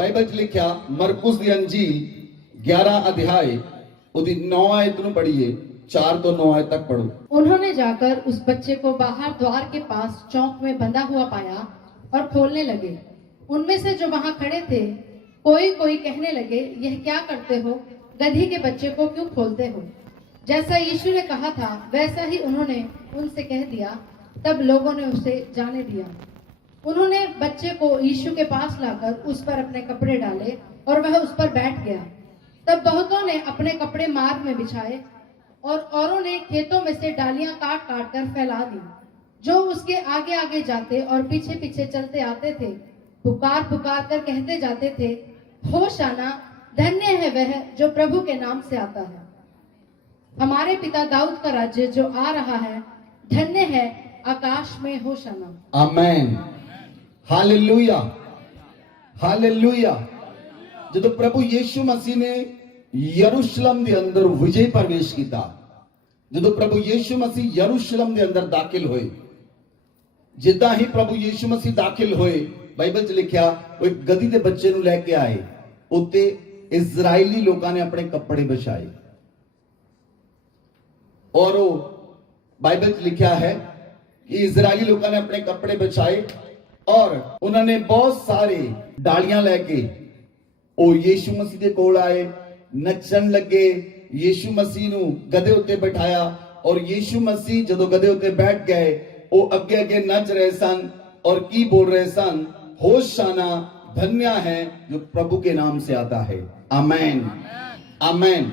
Bible 'ਚ ਲਿਖਿਆ ਮਰਕੁਸ ਦੀ ਅੰਜੀਲ 11 अध्याय ਉਹਦੀ 9 आयत ਨੂੰ ਪੜ੍ਹੀਏ 4 ਤੋਂ 9 आयत तक पढ़ो। उन्होंने जाकर उस बच्चे को बाहर द्वार के पास चौक में बंधा हुआ पाया और खोलने लगे। उनमें से जो वहां खड़े थे कोई कोई कहने लगे, यह क्या करते हो? गधी के बच्चे को क्यों खोलते हो? जैसा यीशु ने कहा था वैसा ही उन्होंने उनसे कह दिया। तब लोगों ने उसे जाने दिया। उन्होंने बच्चे को यीशु के पास लाकर उस पर अपने कपड़े डाले और वह उस पर बैठ गया। तब बहुतों ने अपने कपड़े मार्ग में बिछाए और औरों ने खेतों में से डालियां काट काट कर फैला दी। जो उसके आगे आगे जाते और पीछे पीछे चलते आते थे पुकार पुकार कर कहते जाते थे, होशाना, धन्य है वह जो प्रभु के नाम से आता है। हमारे पिता दाऊद का राज्य जो आ रहा है, धन्य है आकाश में होशाना। आमेन, हालेलुया, हालेलुया। ਜਦੋਂ ਪ੍ਰਭੂ ਯੀਸ਼ੂ ਮਸੀਹ ਨੇ ਯਰੂਸ਼ਲਮ ਦੇ ਅੰਦਰ ਵਿਜੇ ਪ੍ਰਵੇਸ਼ ਕੀਤਾ, ਜਦੋਂ ਪ੍ਰਭੂ ਯੀਸ਼ੂ ਮਸੀਹ ਯਰੂਸ਼ਲਮ ਦੇ ਅੰਦਰ ਦਾਖਲ ਹੋਏ, ਜਿੱਦਾਂ ਹੀ ਪ੍ਰਭੂ ਯੀਸ਼ੂ ਮਸੀਹ ਦਾਖਲ ਹੋਏ, ਬਾਈਬਲ 'ਚ ਲਿਖਿਆ ਉਹ ਇੱਕ ਗਧੀ ਦੇ ਬੱਚੇ ਨੂੰ ਲੈ ਕੇ ਆਏ। ਉੱਤੇ ਇਜ਼ਰਾਈਲੀ ਲੋਕਾਂ ਨੇ ਆਪਣੇ ਕੱਪੜੇ ਵਿਛਾਏ और वो बाइबल में लिखा है कि इजरायली लोगों ने अपने कपड़े बिछाए और उन्होंने बहुत सारे डालियां लेके वो यीशु मसीह के कोल आए, नचन लगे, यीशु मसीह नू गधे उत्ते बिठाया और यीशु मसीह जदों गधे उत्ते बैठ गए वो अगे अगे नच रहे सन और की बोल रहे सन, होशाना, धन्य है जो प्रभु के नाम से आता है। आमेन, आमेन।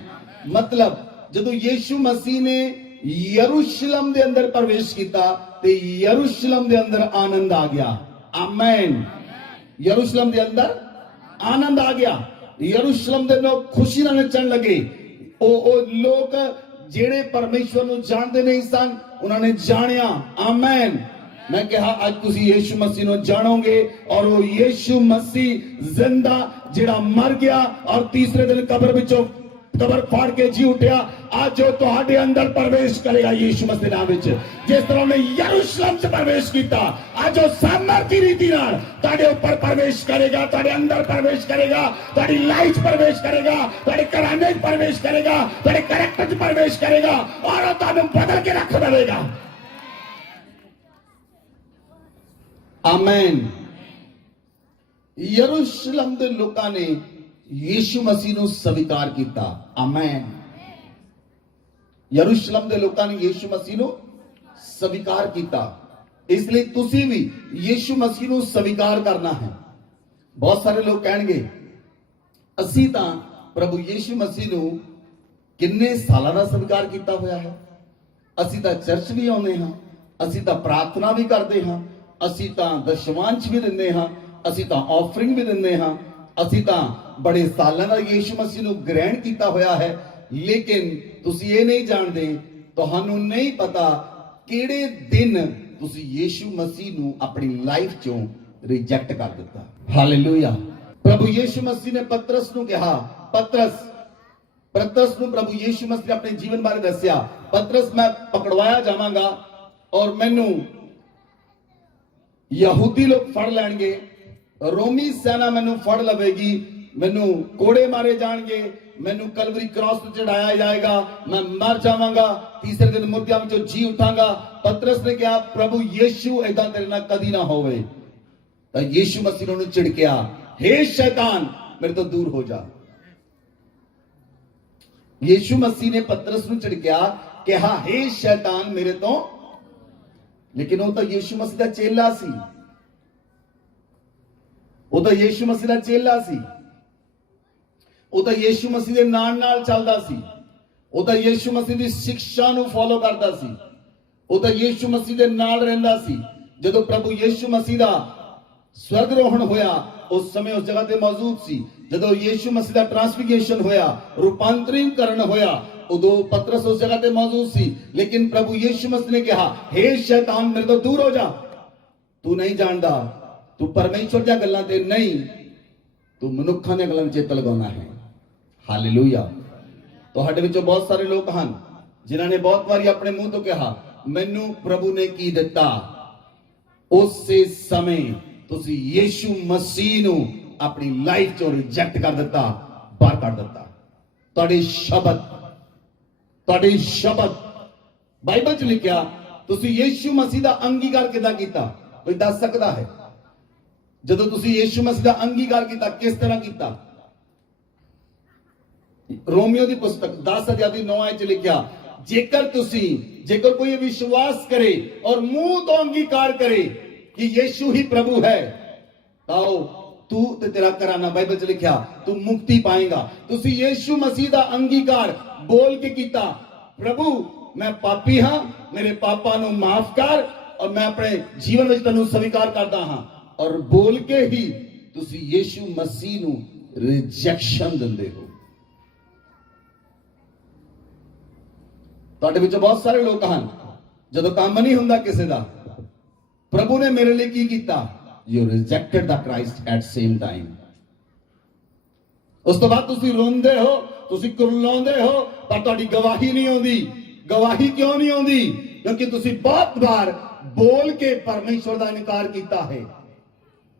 मतलब ਜਦੋਂ ਯੀਸ਼ੂ ਮਸੀਹ ਨੇ ਯਰੂਸ਼ਲਮ ਦੇ ਅੰਦਰ ਪ੍ਰਵੇਸ਼ ਕੀਤਾ ਤੇ ਯਰੂਸ਼ਲਮ ਦੇ ਅੰਦਰ ਆਨੰਦ ਆ ਗਿਆ। ਆਮੇਨ। ਯਰੂਸ਼ਲਮ ਦੇ ਅੰਦਰ ਆਨੰਦ ਆ ਗਿਆ। ਯਰੂਸ਼ਲਮ ਦੇ ਲੋਕ ਖੁਸ਼ੀ ਨਾਲ ਨੱਚਣ ਲੱਗੇ। ਉਹ ਲੋਕ ਜਿਹੜੇ ਪਰਮੇਸ਼ਵਰ ਨੂੰ ਜਾਣਦੇ ਨਹੀਂ ਸਨ ਉਹਨਾਂ ਨੇ ਜਾਣਿਆ। ਆਮੇਨ। मैं कहा आज तुसी यीशु मसीह ਨੂੰ ਜਾਣੋਗੇ और वो यीशु मसीह जिंदा ਜਿਹੜਾ ਮਰ ਗਿਆ और तीसरे दिन कब्र ਵਿੱਚੋਂ कबर फाड़ के जी उठा, आज जो तुहाडे अंदर प्रवेश करेगा यीशु मसीह नाम विच, जिस तरह ने यरूशलेम से प्रवेश किया, आज जो सामर्थी रीति नाल तुहाडे ऊपर प्रवेश करेगा, तुहाडे अंदर प्रवेश करेगा, तुहाडी लाइफ प्रवेश करेगा, तुहाडे घराने च प्रवेश करेगा, तुहाडे कैरेक्टर च प्रवेश करेगा और तुहानू बदल के रख देगा। आमीन। यरूशलेम दे लोकां ने यीशु मसीह ਨੂੰ स्वीकार ਕੀਤਾ। आमेन। यरूशलेम ਦੇ ਲੋਕਾਂ ਨੇ ਯੀਸ਼ੂ ਮਸੀਹ ਨੂੰ स्वीकार ਕੀਤਾ, ਇਸ ਲਈ ਤੁਸੀਂ ਵੀ ਯੀਸ਼ੂ ਮਸੀਹ ਨੂੰ स्वीकार ਕਰਨਾ ਹੈ। ਬਹੁਤ ਸਾਰੇ ਲੋਕ ਕਹਿਣਗੇ ਅਸੀਂ ਤਾਂ ਪ੍ਰਭੂ ਯੀਸ਼ੂ ਮਸੀਹ ਨੂੰ ਕਿੰਨੇ ਸਾਲਾਂ ਦਾ स्वीकार ਕੀਤਾ ਹੋਇਆ ਹੈ, ਅਸੀਂ ਤਾਂ ਚਰਚ ਵੀ ਆਉਂਦੇ ਹਾਂ, ਅਸੀਂ ਤਾਂ ਪ੍ਰਾਰਥਨਾ ਵੀ ਕਰਦੇ ਹਾਂ, ਅਸੀਂ ਤਾਂ ਦਸ਼ਮਾਂਸ਼ ਵੀ ਦਿੰਦੇ ਹਾਂ, ਅਸੀਂ ਤਾਂ ਆਫਰਿੰਗ ਵੀ ਦਿੰਦੇ ਹਾਂ, ਅਸੀਂ ਤਾਂ बड़े सालों यीशु मसीह ਨੂੰ ग्रहण किया होया है, लेकिन तुसी ये नहीं जानते, तुहानू नहीं पता किहड़े दिन तुसी यीशु मसीह ਨੂੰ अपनी लाइफ चों रिजेक्ट कर दिता। हालेलुया। प्रभु यीशु मसीह ने पतरस ਨੂੰ कहा, पतरस ਨੂੰ प्रभु यीशु मसीह ने अपने जीवन बारे दस्या, पतरस मैं पकड़वाया जावांगा और मैनू यहूदी लोग फड़ लैणगे, रोमी सेना मैनू फड़ लवेगी, मैनू कोड़े मारे जाएंगे, मैनू कलवरी क्रॉस पर चढ़ाया जाएगा, मैं मर जावांगा, तीसरे दिन मुर्दियां विचों जी उठांगा। पतरस ने कहा प्रभु यीशु ऐदा तेरे नाल कदी ना होवे। तो यीशु मसीह ने झिड़किया, हे शैतान मेरे तो दूर हो जा। यीशु मसीह ने पतरस ਨੂੰ ਝਿੜਕਿਆ, कहा हे शैतान मेरे तो, लेकिन वो तो यीशु मसीह दा चेला सी, वो तो यीशु मसीह दा चेला सी, ਉਹ ਤਾਂ ਯੀਸ਼ੂ ਮਸੀਹ ਦੇ ਨਾਲ ਚੱਲਦਾ ਸੀ, ਉਹ ਤਾਂ ਯੀਸ਼ੂ ਮਸੀਹ ਦੀ ਸਿੱਖਿਆ ਨੂੰ ਫੋਲੋ ਕਰਦਾ ਸੀ, ਉਹ ਤਾਂ ਯੀਸ਼ੂ ਮਸੀਹ ਦੇ ਨਾਲ ਰਹਿੰਦਾ ਸੀ। ਜਦੋਂ ਪ੍ਰਭੂ ਯੀਸ਼ੂ ਮਸੀਹ ਦਾ ਸਵਰਗਾਰੋਹਣ ਹੋਇਆ ਉਸ ਸਮੇਂ ਉਸ ਜਗ੍ਹਾ ਤੇ ਮੌਜੂਦ ਸੀ। ਜਦੋਂ ਯੀਸ਼ੂ ਮਸੀਹ ਦਾ ਟ੍ਰਾਂਸਫਿਗਰੇਸ਼ਨ ਹੋਇਆ, ਰੂਪਾਂਤਰੀਕਰਨ ਹੋਇਆ, ਉਦੋਂ ਪਤਰਸ ਉਸ ਜਗ੍ਹਾ ਤੇ ਮੌਜੂਦ ਸੀ। लेकिन प्रभु यीशु मसीह ने कहा हे शैतान मेरे तो दूर हो जा, तू नहीं जानता, तू परमेश्वर ਦੀਆਂ ਗੱਲਾਂ ਤੇ नहीं, तू मनुੱਖਾਂ ਦੀਆਂ ਗੱਲਾਂ ਵਿੱਚ ਚਿੱਤ ਲਗਾਉਣਾ ਹੈ। हालेलुया। ਤੁਹਾਡੇ ਵਿੱਚੋਂ ਬਹੁਤ ਸਾਰੇ ਲੋਕ ਹਨ ਜਿਨ੍ਹਾਂ ਨੇ ਬਹੁਤ ਵਾਰੀ ਆਪਣੇ ਮੂੰਹ ਤੋਂ ਕਿਹਾ ਮੈਨੂੰ ਪ੍ਰਭੂ ਨੇ ਕੀ ਦਿੱਤਾ। ਉਸੇ ਸਮੇਂ ਤੁਸੀਂ ਯੀਸ਼ੂ ਮਸੀਹ ਨੂੰ ਆਪਣੀ ਲਾਈਫ ਚੋਂ ਰਿਜੈਕਟ ਕਰ ਦਿੱਤਾ, ਬਾਹਰ ਕੱਢ ਦਿੱਤਾ। ਤੁਹਾਡੇ ਸ਼ਬਦ ਬਾਈਬਲ 'ਚ ਲਿਖਿਆ, ਤੁਸੀਂ ਯੀਸ਼ੂ ਮਸੀਹ ਦਾ ਅੰਗੀਕਾਰ ਕਿੱਦਾਂ ਕੀਤਾ? ਕੋਈ ਦੱਸ ਸਕਦਾ ਹੈ? ਜਦੋਂ ਤੁਸੀਂ ਯੀਸ਼ੂ ਮਸੀਹ ਦਾ ਅੰਗੀਕਾਰ ਕੀਤਾ, ਕਿਸ ਤਰ੍ਹਾਂ ਕੀਤਾ? ਰੋਮੀਓ ਦੀ ਪੁਸਤਕ 10 ਅਧਿਆਇ ਦੀ 9 ਆਇਤ 'ਚ ਲਿਖਿਆ, ਜੇਕਰ ਕੋਈ ਵਿਸ਼ਵਾਸ करे और मुंह तो अंगीकार करे कि यीशु ही प्रभु है, ताओ तू ते तेरा घराना, बाइबल च लिखिया, तू मुक्ति पाएगा। तुसी यीशु मसीह दा अंगीकार बोल के कीता, प्रभु मैं पापी हां, मेरे पापा नु माफ कर और मैं अपने जीवन विच तैनू स्वीकार करदा हां, और बोल के ही तुसी यीशु मसीह नु रिजेक्शन दिंदे हो। ਤੁਹਾਡੇ ਵਿੱਚ ਬਹੁਤ ਸਾਰੇ ਲੋਕ ਹਨ, ਜਦੋਂ ਕੰਮ ਨਹੀਂ ਹੁੰਦਾ ਕਿਸੇ ਦਾ, ਪ੍ਰਭੂ ਨੇ ਮੇਰੇ ਲਈ ਕੀ ਕੀਤਾ? You rejected the Christ at same time. ਉਸ ਤੋਂ ਬਾਅਦ ਤੁਸੀਂ ਰੋਂਦੇ ਹੋ, ਤੁਸੀਂ ਕੁਰਲਾਉਂਦੇ ਹੋ, ਪਰ ਤੁਹਾਡੀ ਗਵਾਹੀ ਨਹੀਂ ਆਉਂਦੀ। ਗਵਾਹੀ ਕਿਉਂ ਨਹੀਂ ਆਉਂਦੀ? ਕਿਉਂਕਿ ਤੁਸੀਂ ਬਹੁਤ ਵਾਰ ਬੋਲ ਕੇ ਪਰਮੇਸ਼ਵਰ ਦਾ ਇਨਕਾਰ ਕੀਤਾ ਹੈ,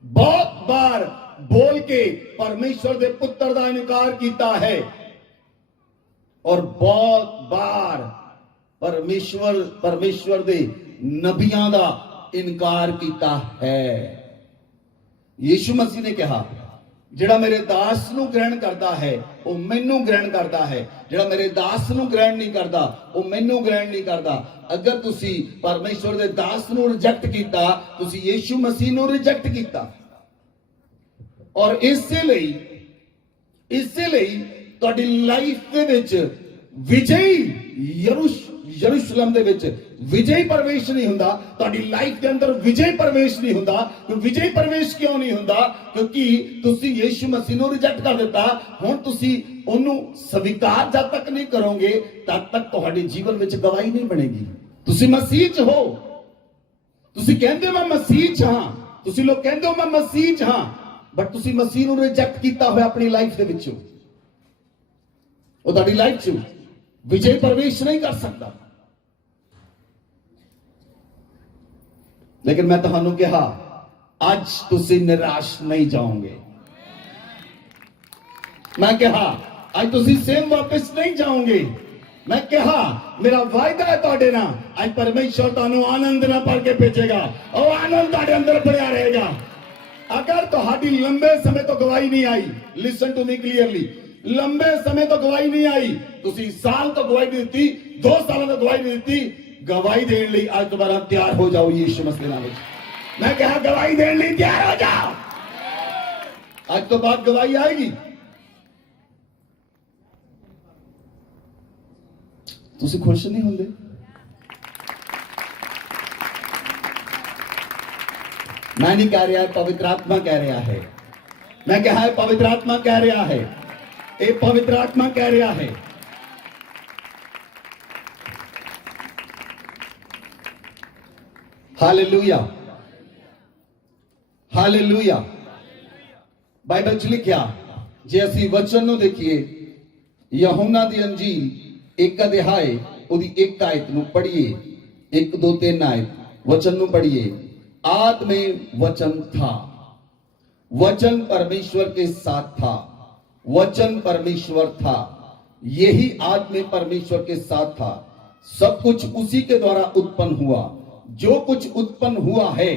ਬਹੁਤ ਵਾਰ ਬੋਲ ਕੇ ਪਰਮੇਸ਼ਵਰ ਦੇ ਪੁੱਤਰ ਦਾ ਇਨਕਾਰ ਕੀਤਾ ਹੈ, और बहुत बार परमेश्वर दे नबियां दा इनकार कीता है। यीशु मसीह ने कहा, जेड़ा मेरे दास नू ग्रहण करता है वो मैनू ग्रहण करता है, जेड़ा मेरे दास नू ग्रहण नहीं करता वो मैनू ग्रहण नहीं करता। अगर तुसी परमेश्वर दे दास नू रिजेक्ट कीता, तुसी यीशु मसीह नू रिजेक्ट कीता। और इसे लई ਤੁਹਾਡੀ ਲਾਈਫ ਦੇ ਵਿੱਚ ਯਰੂਸ਼ਲਮ ਦੇ ਵਿੱਚ ਵਿਜੇ ਪ੍ਰਵੇਸ਼ ਨਹੀਂ ਹੁੰਦਾ, ਤੁਹਾਡੀ ਲਾਈਫ ਦੇ ਅੰਦਰ ਵਿਜੇ ਪ੍ਰਵੇਸ਼ ਨਹੀਂ ਹੁੰਦਾ। ਵਿਜੇ ਪ੍ਰਵੇਸ਼ ਕਿਉਂ ਨਹੀਂ ਹੁੰਦਾ? ਕਿਉਂਕਿ ਤੁਸੀਂ ਯੀਸ਼ੂ ਮਸੀਹ ਨੂੰ ਰਿਜੈਕਟ ਕਰ ਦਿੱਤਾ। ਹੁਣ ਤੁਸੀਂ ਉਹਨੂੰ ਸਵੀਕਾਰ ਜਦ ਤੱਕ ਨਹੀਂ ਕਰੋਗੇ, ਤਦ ਤੱਕ ਤੁਹਾਡੇ ਜੀਵਨ ਵਿੱਚ ਗਵਾਹੀ ਨਹੀਂ ਬਣੇਗੀ। ਤੁਸੀਂ ਮਸੀਹ 'ਚ ਹੋ, ਤੁਸੀਂ ਕਹਿੰਦੇ ਹੋ ਮੈਂ ਮਸੀਹ 'ਚ ਹਾਂ, ਤੁਸੀਂ ਲੋਕ ਕਹਿੰਦੇ ਹੋ ਮੈਂ ਮਸੀਹ 'ਚ ਹਾਂ, ਬਟ ਤੁਸੀਂ ਮਸੀਹ ਨੂੰ ਰਿਜੈਕਟ ਕੀਤਾ ਹੋਇਆ ਆਪਣੀ ਲਾਈਫ ਦੇ ਵਿੱਚੋਂ। ਉਹ ਤੁਹਾਡੀ ਲਾਈਫ 'ਚ ਵਿਜੇ ਪ੍ਰਵੇਸ਼ ਨਹੀਂ ਕਰ ਸਕਦਾ। ਲੇਕਿਨ ਮੈਂ ਤੁਹਾਨੂੰ ਕਿਹਾ, ਅੱਜ ਤੁਸੀਂ ਨਿਰਾਸ਼ ਨਹੀਂ ਜਾਓਗੇ। ਮੈਂ ਕਿਹਾ ਅੱਜ ਤੁਸੀਂ ਸੇਮ ਵਾਪਸ ਨਹੀਂ ਜਾਓਗੇ। ਮੈਂ ਕਿਹਾ ਮੇਰਾ ਵਾਅਦਾ ਹੈ ਤੁਹਾਡੇ ਨਾਲ, ਅੱਜ ਪਰਮੇਸ਼ਰ ਤੁਹਾਨੂੰ ਆਨੰਦ ਨਾਲ ਭਰ ਕੇ ਭੇਜੇਗਾ। ਉਹ ਆਨੰਦ ਤੁਹਾਡੇ ਅੰਦਰ ਭਰਿਆ ਰਹੇਗਾ। ਅਗਰ ਤੁਹਾਡੀ ਲੰਬੇ ਸਮੇਂ ਤੋਂ ਗਵਾਹੀ ਨਹੀਂ ਆਈ, ਲਿਸਨ ਟੂ ਮੀ ਕਲੀਅਰਲੀ, लंबे समय तो गवाही नहीं आई, तुसी साल तो गवाही नहीं दी, 2 सालों तो गवाही नहीं दी, गवाही देने लिए आज दोबारा तैयार हो जाओ यीशु मसीह नाम। मैं कहा गवाही देने लिए तैयार हो जाओ। आज तो बाद गवाही आएगी। तुसी खुश नहीं होंगे? मैं नहीं कह रहा, पवित्र आत्मा कह रहा है। मैं कहा है पवित्र आत्मा कह रहा है, ये पवित्र आत्मा कह रहा है। Hallelujah, hallelujah. बाइबल च लिखिया, जे असी वचन नूं देखिए, यूहन्ना दी अंजील 1 अध्याय उदी 1 आयत नूं पढ़िए, 1 2 3 आयत वचन नूं पढ़िए। आदि में वचन था, वचन परमेश्वर के साथ था, वचन परमेश्वर था, यही आदि में परमेश्वर के साथ था। सब कुछ उसी के द्वारा उत्पन्न हुआ, जो कुछ उत्पन्न हुआ है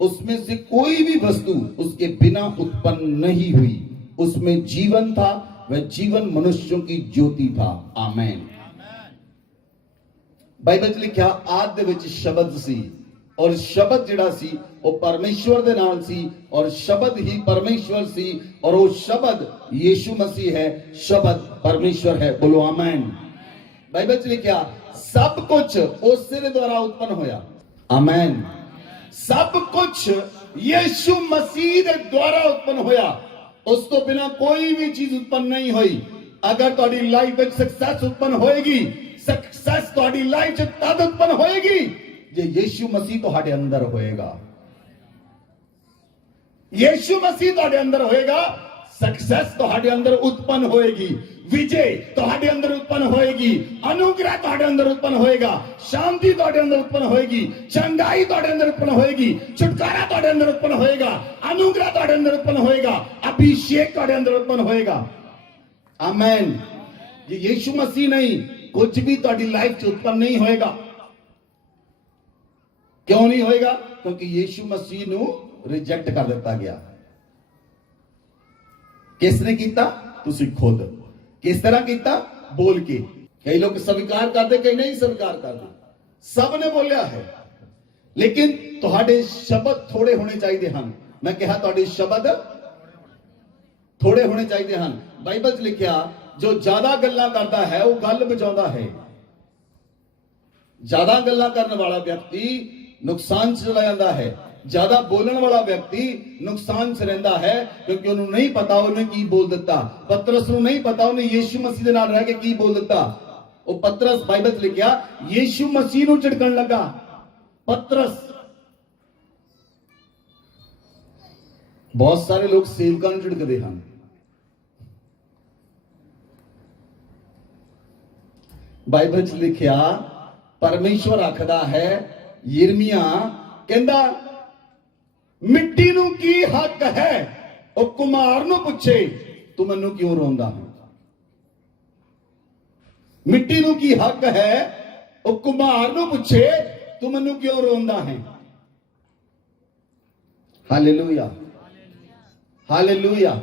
उसमें से कोई भी वस्तु उसके बिना उत्पन्न नहीं हुई। उसमें जीवन था, वह जीवन मनुष्यों की ज्योति था। आमीन। बाइबल च लिखिया, आदि दे विच शब्द सी, और शब्द जिहड़ा सी वो परमेश्वर दे नाल सी, और शब्द ही परमेश्वर सी, और वो शब्द यीशु मसीह है, शब्द परमेश्वर है। बोलो आमीन। बाइबल च लिखिया, सब कुछ उसी दे द्वारा उत्पन्न होया। आमीन। सब कुछ यीशु मसीह दे द्वारा उत्पन्न होया, उस तो बिना कोई भी चीज उत्पन्न नहीं हुई। अगर तुम्हारी लाइफ में सक्सेस उत्पन्न होएगी, सक्सेस तुम्हारी लाइफ च तद उत्पन्न होएगी जे यीशु मसीह तुम्हारे अंदर होएगा। यीशु मसीह तुम्हारे अंदर होएगा, सक्सेस तुम्हारे अंदर उत्पन्न होएगी। ਵਿਜੇ ਤੁਹਾਡੇ ਅੰਦਰ ਉਤਪਨ ਹੋਏਗੀ, ਅਨੁਗ੍ਰਹ ਤੁਹਾਡੇ ਅੰਦਰ ਉਤਪਨ ਹੋਏਗਾ, ਸ਼ਾਂਤੀ ਤੁਹਾਡੇ ਅੰਦਰ ਉਤਪਨ ਹੋਏਗੀ, ਚੰਗਾਈ ਤੁਹਾਡੇ ਅੰਦਰ ਉਤਪਨ ਹੋਏਗੀ, ਛੁਟਕਾਰਾ ਤੁਹਾਡੇ ਅੰਦਰ ਉਤਪਨ ਹੋਏਗਾ, ਅਨੁਗ੍ਰਹ ਤੁਹਾਡੇ ਅੰਦਰ ਉਤਪਨ ਹੋਏਗਾ, ਅਭਿਸ਼ੇਕ ਤੁਹਾਡੇ ਅੰਦਰ ਉਤਪਨ ਹੋਏਗਾ। ਆਮੇਨ। ਜੇ ਯੀਸ਼ੂ ਮਸੀਹ ਨਹੀਂ, ਕੁਝ ਵੀ ਤੁਹਾਡੀ ਲਾਈਫ 'ਚ ਉਤਪਨ ਨਹੀਂ ਹੋਏਗਾ। ਕਿਉਂ ਨਹੀਂ ਹੋਏਗਾ? ਕਿਉਂਕਿ ਯੀਸ਼ੂ ਮਸੀਹ ਨੂੰ ਰਿਜੈਕਟ ਕਰ ਦਿੱਤਾ ਗਿਆ। ਕਿਸ ਨੇ ਕੀਤਾ? ਤੁਸੀਂ ਖੁਦ। ਕਿਸ ਤਰ੍ਹਾਂ ਕੀਤਾ? ਬੋਲ ਕੇ। ਕਈ ਲੋਕ ਸਵੀਕਾਰ ਕਰਦੇ, ਕਈ ਨਹੀਂ ਸਵੀਕਾਰ ਕਰਦੇ। ਸਭ ਨੇ ਬੋਲਿਆ ਹੈ, ਲੇਕਿਨ ਤੁਹਾਡੇ ਸ਼ਬਦ ਥੋੜੇ ਹੋਣੇ ਚਾਹੀਦੇ ਹਨ। ਮੈਂ ਕਿਹਾ ਤੁਹਾਡੇ ਸ਼ਬਦ ਥੋੜੇ ਹੋਣੇ ਚਾਹੀਦੇ ਹਨ। ਬਾਈਬਲ 'ਚ ਲਿਖਿਆ, ਜੋ ਜ਼ਿਆਦਾ ਗੱਲਾਂ ਕਰਦਾ ਹੈ ਉਹ ਗੱਲ ਬਚਾਉਂਦਾ ਹੈ। ਜ਼ਿਆਦਾ ਗੱਲਾਂ ਕਰਨ ਵਾਲਾ ਵਿਅਕਤੀ ਨੁਕਸਾਨ 'ਚ ਚਲਾ ਜਾਂਦਾ ਹੈ। ਜ਼ਿਆਦਾ ਬੋਲਣ ਵਾਲਾ ਵਿਅਕਤੀ ਨੁਕਸਾਨ 'ਚ ਰਹਿੰਦਾ ਹੈ, ਕਿਉਂਕਿ ਉਹਨੂੰ ਨਹੀਂ ਪਤਾ ਉਹਨੇ ਕੀ ਬੋਲ ਦਿੱਤਾ। ਪਤਰਸ ਨੂੰ ਨਹੀਂ ਪਤਾ ਉਹਨੇ ਯੀਸ਼ੂ ਮਸੀਹ ਦੇ ਨਾਲ ਰਹਿ ਕੇ ਕੀ ਬੋਲ ਦਿੱਤਾ। ਉਹ ਪਤਰਸ, ਬਾਈਬਲ 'ਚ ਲਿਖਿਆ, ਯੀਸ਼ੂ ਮਸੀਹ ਨੂੰ ਝਿੜਕਣ ਲੱਗਾ। ਪਤਰਸ। ਬਹੁਤ ਸਾਰੇ ਲੋਕ ਸੇਵਕਾਂ ਨੂੰ ਝਿੜਕਦੇ ਹਨ। ਬਾਈਬਲ 'ਚ ਲਿਖਿਆ, ਪਰਮੇਸ਼ਵਰ ਆਖਦਾ ਹੈ, ਯਿਰਮੀਆ ਕਹਿੰਦਾ, ਮਿੱਟੀ ਨੂੰ ਕੀ ਹੱਕ ਹੈ ਉਹ ਕੁਮਾਰ ਨੂੰ ਪੁੱਛੇ, ਤੂੰ ਮੈਨੂੰ ਕਿਉਂ ਰੋਂਦਾ ਹੈ। ਮਿੱਟੀ ਨੂੰ ਕੀ ਹੱਕ ਹੈ ਉਹ ਕੁਮਾਰ ਨੂੰ ਪੁੱਛੇ, ਤੂੰ ਮੈਨੂੰ ਕਿਉਂ ਰੋਂਦਾ ਹੈ। Hallelujah, hallelujah.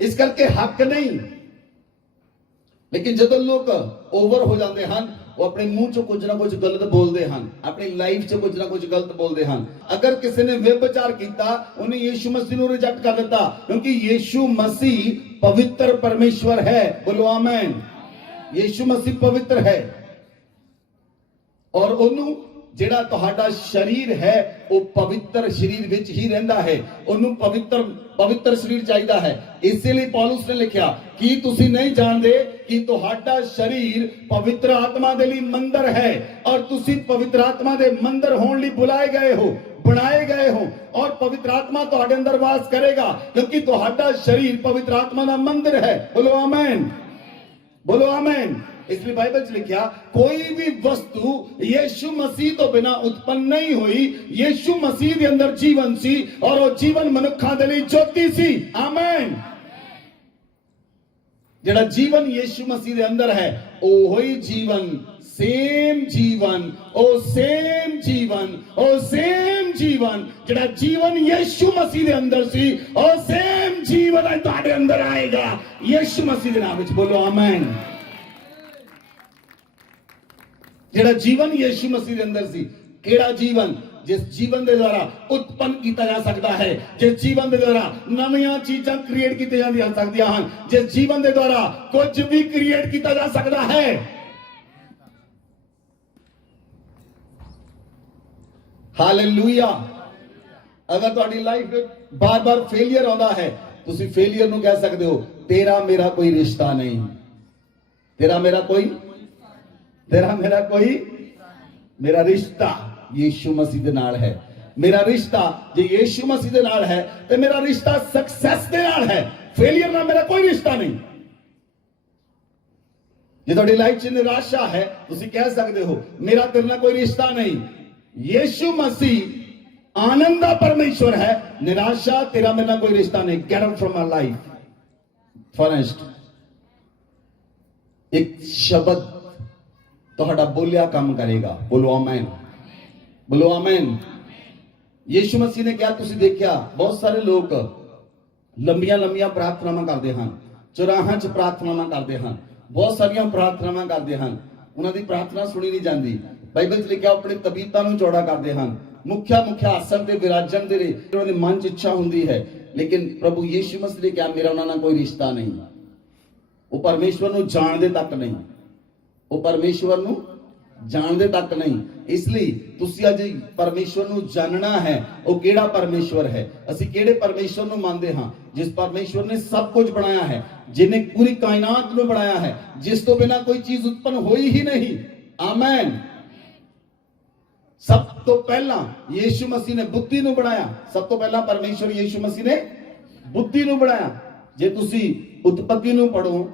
ਇਸ ਕਰਕੇ ਹੱਕ ਨਹੀਂ, ਲੇਕਿਨ ਜਦੋਂ ਲੋਕ ਓਵਰ ਹੋ ਜਾਂਦੇ ਹਨ, ਉਹ ਆਪਣੇ ਮੂੰਹ ਚੋਂ ਕੁਝ ਨਾ ਕੁਝ ਗਲਤ ਬੋਲਦੇ ਹਨ, ਆਪਣੀ ਲਾਈਫ 'ਚ ਕੁਝ ਨਾ ਕੁਝ ਗਲਤ ਬੋਲਦੇ ਹਨ। ਅਗਰ ਕਿਸੇ ਨੇ ਵਿਭਚਾਰ ਕੀਤਾ, ਉਹਨੇ ਯੀਸ਼ੂ ਮਸੀਹ ਨੂੰ ਰਿਜੈਕਟ ਕਰ ਦਿੱਤਾ, ਕਿਉਂਕਿ ਯੀਸ਼ੂ ਮਸੀਹ ਪਵਿੱਤਰ ਪਰਮੇਸ਼ਵਰ ਹੈ। ਬੋਲੋ ਆਮੇਨ। ਯੀਸ਼ੂ ਮਸੀਹ ਪਵਿੱਤਰ ਹੈ, ਔਰ ਉਹਨੂੰ ਜਿਹੜਾ ਤੁਹਾਡਾ ਸਰੀਰ ਹੈ ਉਹ ਪਵਿੱਤਰ ਸਰੀਰ ਵਿੱਚ ਹੀ ਰਹਿੰਦਾ ਹੈ। ਉਹਨੂੰ ਪਵਿੱਤਰ ਸਰੀਰ ਚਾਹੀਦਾ ਹੈ। ਇਸੇ ਲਈ ਪੌਲੁਸ ਨੇ ਲਿਖਿਆ, ਕੀ ਤੁਸੀਂ ਨਹੀਂ ਜਾਣਦੇ ਕਿ ਤੁਹਾਡਾ ਸਰੀਰ ਪਵਿੱਤਰ ਆਤਮਾ ਦੇ ਲਈ ਮੰਦਰ ਹੈ, ਔਰ ਤੁਸੀਂ ਪਵਿੱਤਰ ਆਤਮਾ ਦੇ ਮੰਦਰ ਹੋਣ ਲਈ ਬੁਲਾਏ ਗਏ ਹੋ, ਬਣਾਏ ਗਏ ਹੋ, ਔਰ ਪਵਿੱਤਰ ਆਤਮਾ ਤੁਹਾਡੇ ਅੰਦਰ ਵਾਸ ਕਰੇਗਾ, ਕਿਉਂਕਿ ਤੁਹਾਡਾ ਸਰੀਰ ਪਵਿੱਤਰ ਆਤਮਾ ਦਾ ਮੰਦਰ ਹੈ। ਬੋਲੋ ਆਮੇਨ, ਬੋਲੋ ਆਮੇਨ। ਇਸ ਲਈ ਬਾਈਬਲ 'ਚ ਲਿਖਿਆ, ਕੋਈ ਵੀ ਵਸਤੂ ਯੀਸ਼ੂ ਮਸੀਹ ਤੋਂ ਬਿਨਾ ਉਤਪੰਨ ਨਹੀਂ ਹੋਈ। ਯੀਸ਼ੂ ਮਸੀਹ ਦੇ ਅੰਦਰ ਜੀਵਨ ਸੀ, ਔਰ ਉਹ ਜੀਵਨ ਮਨੁੱਖਾਂ ਦੇ ਲਈ ਜੋਤੀ ਸੀ। ਆਮੇਨ। ਜਿਹੜਾ ਜੀਵਨ ਯੀਸ਼ੂ ਮਸੀਹ ਦੇ ਅੰਦਰ ਹੈ, ਉਹ ਹੀ ਜੀਵਨ, ਸੇਮ ਜੀਵਨ, ਉਹ ਸੇਮ ਜੀਵਨ, ਉਹ ਸੇਮ ਜੀਵਨ, ਜਿਹੜਾ ਜੀਵਨ ਯੀਸ਼ੂ ਮਸੀਹ ਦੇ ਅੰਦਰ ਸੀ, ਉਹ ਸੇਮ ਜੀਵਨ ਤੁਹਾਡੇ ਅੰਦਰ ਆਏਗਾ ਯੀਸ਼ੂ ਮਸੀਹ ਦੇ ਨਾਮ ਵਿੱਚ। ਬੋਲੋ ਆਮੇਨ। ਜਿਹੜਾ ਜੀਵਨ ਯੀਸ਼ੂ ਮਸੀਹ ਦੇ ਅੰਦਰ ਸੀ, ਕਿਹੜਾ ਜੀਵਨ? ਜਿਸ ਜੀਵਨ ਦੇ ਦੁਆਰਾ ਉਤਪੰਨ ਕੀਤਾ ਜਾ ਸਕਦਾ ਹੈ, ਜਿਸ ਜੀਵਨ ਦੇ ਦੁਆਰਾ ਨਵੀਆਂ ਚੀਜ਼ਾਂ ਕ੍ਰੀਏਟ ਕੀਤੀਆਂ ਜਾ ਸਕਦੀਆਂ ਹਨ, ਜਿਸ ਜੀਵਨ ਦੇ ਦੁਆਰਾ ਕੁਝ ਵੀ ਕ੍ਰੀਏਟ ਕੀਤਾ ਜਾ ਸਕਦਾ ਹੈ। ਹਾਲੇਲੂਇਆ। ਅਗਰ ਤੁਹਾਡੀ ਲਾਈਫ ਵਿੱਚ ਬਾਰ-ਬਾਰ ਫੇਲਿਅਰ ਆਉਂਦਾ ਹੈ, ਤੁਸੀਂ ਫੇਲਿਅਰ ਨੂੰ ਕਹਿ ਸਕਦੇ ਹੋ, ਤੇਰਾ ਮੇਰਾ ਕੋਈ ਰਿਸ਼ਤਾ ਨਹੀਂ, ਤੇਰਾ ਮੇਰਾ ਕੋਈ ਮੇਰਾ ਰਿਸ਼ਤਾ ਯੀਸ਼ੂ ਮਸੀਹ ਦੇ ਨਾਲ ਹੈ। ਮੇਰਾ ਰਿਸ਼ਤਾ ਜੇ ਯੀਸ਼ੂ ਮਸੀਹ ਦੇ ਨਾਲ ਹੈ ਤੇ ਮੇਰਾ ਰਿਸ਼ਤਾ ਸਕਸੈਸ ਦੇ ਨਾਲ ਹੈ। ਫੇਲਿਅਰ ਨਾਲ ਮੇਰਾ ਕੋਈ ਰਿਸ਼ਤਾ ਨਹੀਂ। ਜੇ ਤੁਹਾਡੀ ਲਾਈਫ 'ਚ ਨਿਰਾਸ਼ਾ ਹੈ, ਤੁਸੀਂ ਕਹਿ ਸਕਦੇ ਹੋ, ਮੇਰਾ ਤੇਰੇ ਨਾਲ ਕੋਈ ਰਿਸ਼ਤਾ ਨਹੀਂ। ਯੀਸ਼ੂ ਮਸੀਹ ਆਨੰਦ ਦਾ ਪਰਮੇਸ਼ਵਰ ਹੈ। ਨਿਰਾਸ਼ਾ, ਤੇਰਾ ਮੇਰੇ ਨਾਲ ਕੋਈ ਰਿਸ਼ਤਾ ਨਹੀਂ। Get out from my life. First, ਇੱਕ ਸ਼ਬਦ ਤੁਹਾਡਾ ਬੋਲਿਆ ਕੰਮ ਕਰੇਗਾ। ਬੋਲੋ ਆਮੇਨ, ਬੋਲੋ ਆਮੇਨ। ਯੀਸ਼ੂ ਮਸੀਹ ਨੇ ਕਿਹਾ, ਤੁਸੀਂ ਦੇਖਿਆ ਬਹੁਤ ਸਾਰੇ ਲੋਕ ਲੰਬੀਆਂ ਪ੍ਰਾਰਥਨਾਵਾਂ ਕਰਦੇ ਹਨ, ਚੁਰਾਹਾਂ 'ਚ ਪ੍ਰਾਰਥਨਾਵਾਂ ਕਰਦੇ ਹਨ, ਬਹੁਤ ਸਾਰੀਆਂ ਪ੍ਰਾਰਥਨਾਵਾਂ ਕਰਦੇ ਹਨ, ਉਹਨਾਂ ਦੀ ਪ੍ਰਾਰਥਨਾ ਸੁਣੀ ਨਹੀਂ ਜਾਂਦੀ। ਬਾਈਬਲ 'ਚ ਲਿਖਿਆ, ਆਪਣੇ ਤਬੀਤਾਂ ਨੂੰ ਚੌੜਾ ਕਰਦੇ ਹਨ, ਮੁੱਖਿਆ ਆਸਣ ਤੇ ਵਿਰਾਜਣ ਦੇ ਲਈ ਉਹਨਾਂ ਦੇ ਮਨ 'ਚ ਇੱਛਾ ਹੁੰਦੀ ਹੈ, ਲੇਕਿਨ ਪ੍ਰਭੂ ਯੀਸ਼ੂ ਮਸੀਹ ਨੇ ਕਿਹਾ, ਮੇਰਾ ਉਹਨਾਂ ਨਾਲ ਕੋਈ ਰਿਸ਼ਤਾ ਨਹੀਂ। ਉਹ ਪਰਮੇਸ਼ਵਰ ਨੂੰ ਜਾਣਦੇ ਤੱਕ ਨਹੀਂ, ਉਹ ਪਰਮੇਸ਼ਵਰ ਨੂੰ ਜਾਣਦੇ ਤੱਕ ਨਹੀਂ। ਇਸ ਲਈ ਤੁਸੀਂ ਅੱਜ ਪਰਮੇਸ਼ਵਰ ਨੂੰ ਜਾਣਨਾ ਹੈ, ਉਹ ਕਿਹੜਾ ਪਰਮੇਸ਼ਵਰ ਹੈ। ਅਸੀਂ ਕਿਹੜੇ ਪਰਮੇਸ਼ਵਰ ਨੂੰ ਮੰਨਦੇ ਹਾਂ? ਜਿਸ ਪਰਮੇਸ਼ਵਰ ਨੇ ਸਭ ਕੁਝ ਬਣਾਇਆ ਹੈ, ਜਿਹਨੇ ਪੂਰੀ ਕਾਇਨਾਤ ਨੂੰ ਬਣਾਇਆ ਹੈ, ਜਿਸ ਤੋਂ ਬਿਨਾ ਕੋਈ ਚੀਜ਼ ਉਤਪੰਨ ਹੋਈ ਹੀ ਨਹੀਂ। ਆਮੇਨ। ਸਭ ਤੋਂ ਪਹਿਲਾਂ ਯੀਸ਼ੂ ਮਸੀਹ ਨੇ ਬੁੱਧੀ ਨੂੰ ਬਣਾਇਆ। ਸਭ ਤੋਂ ਪਹਿਲਾਂ ਪਰਮੇਸ਼ਵਰ ਯੀਸ਼ੂ ਮਸੀਹ ਨੇ ਬੁੱਧੀ ਨੂੰ ਬਣਾਇਆ। ਜੇ ਤੁਸੀਂ उत्पत्ति ਨੂੰ ਪੜੋ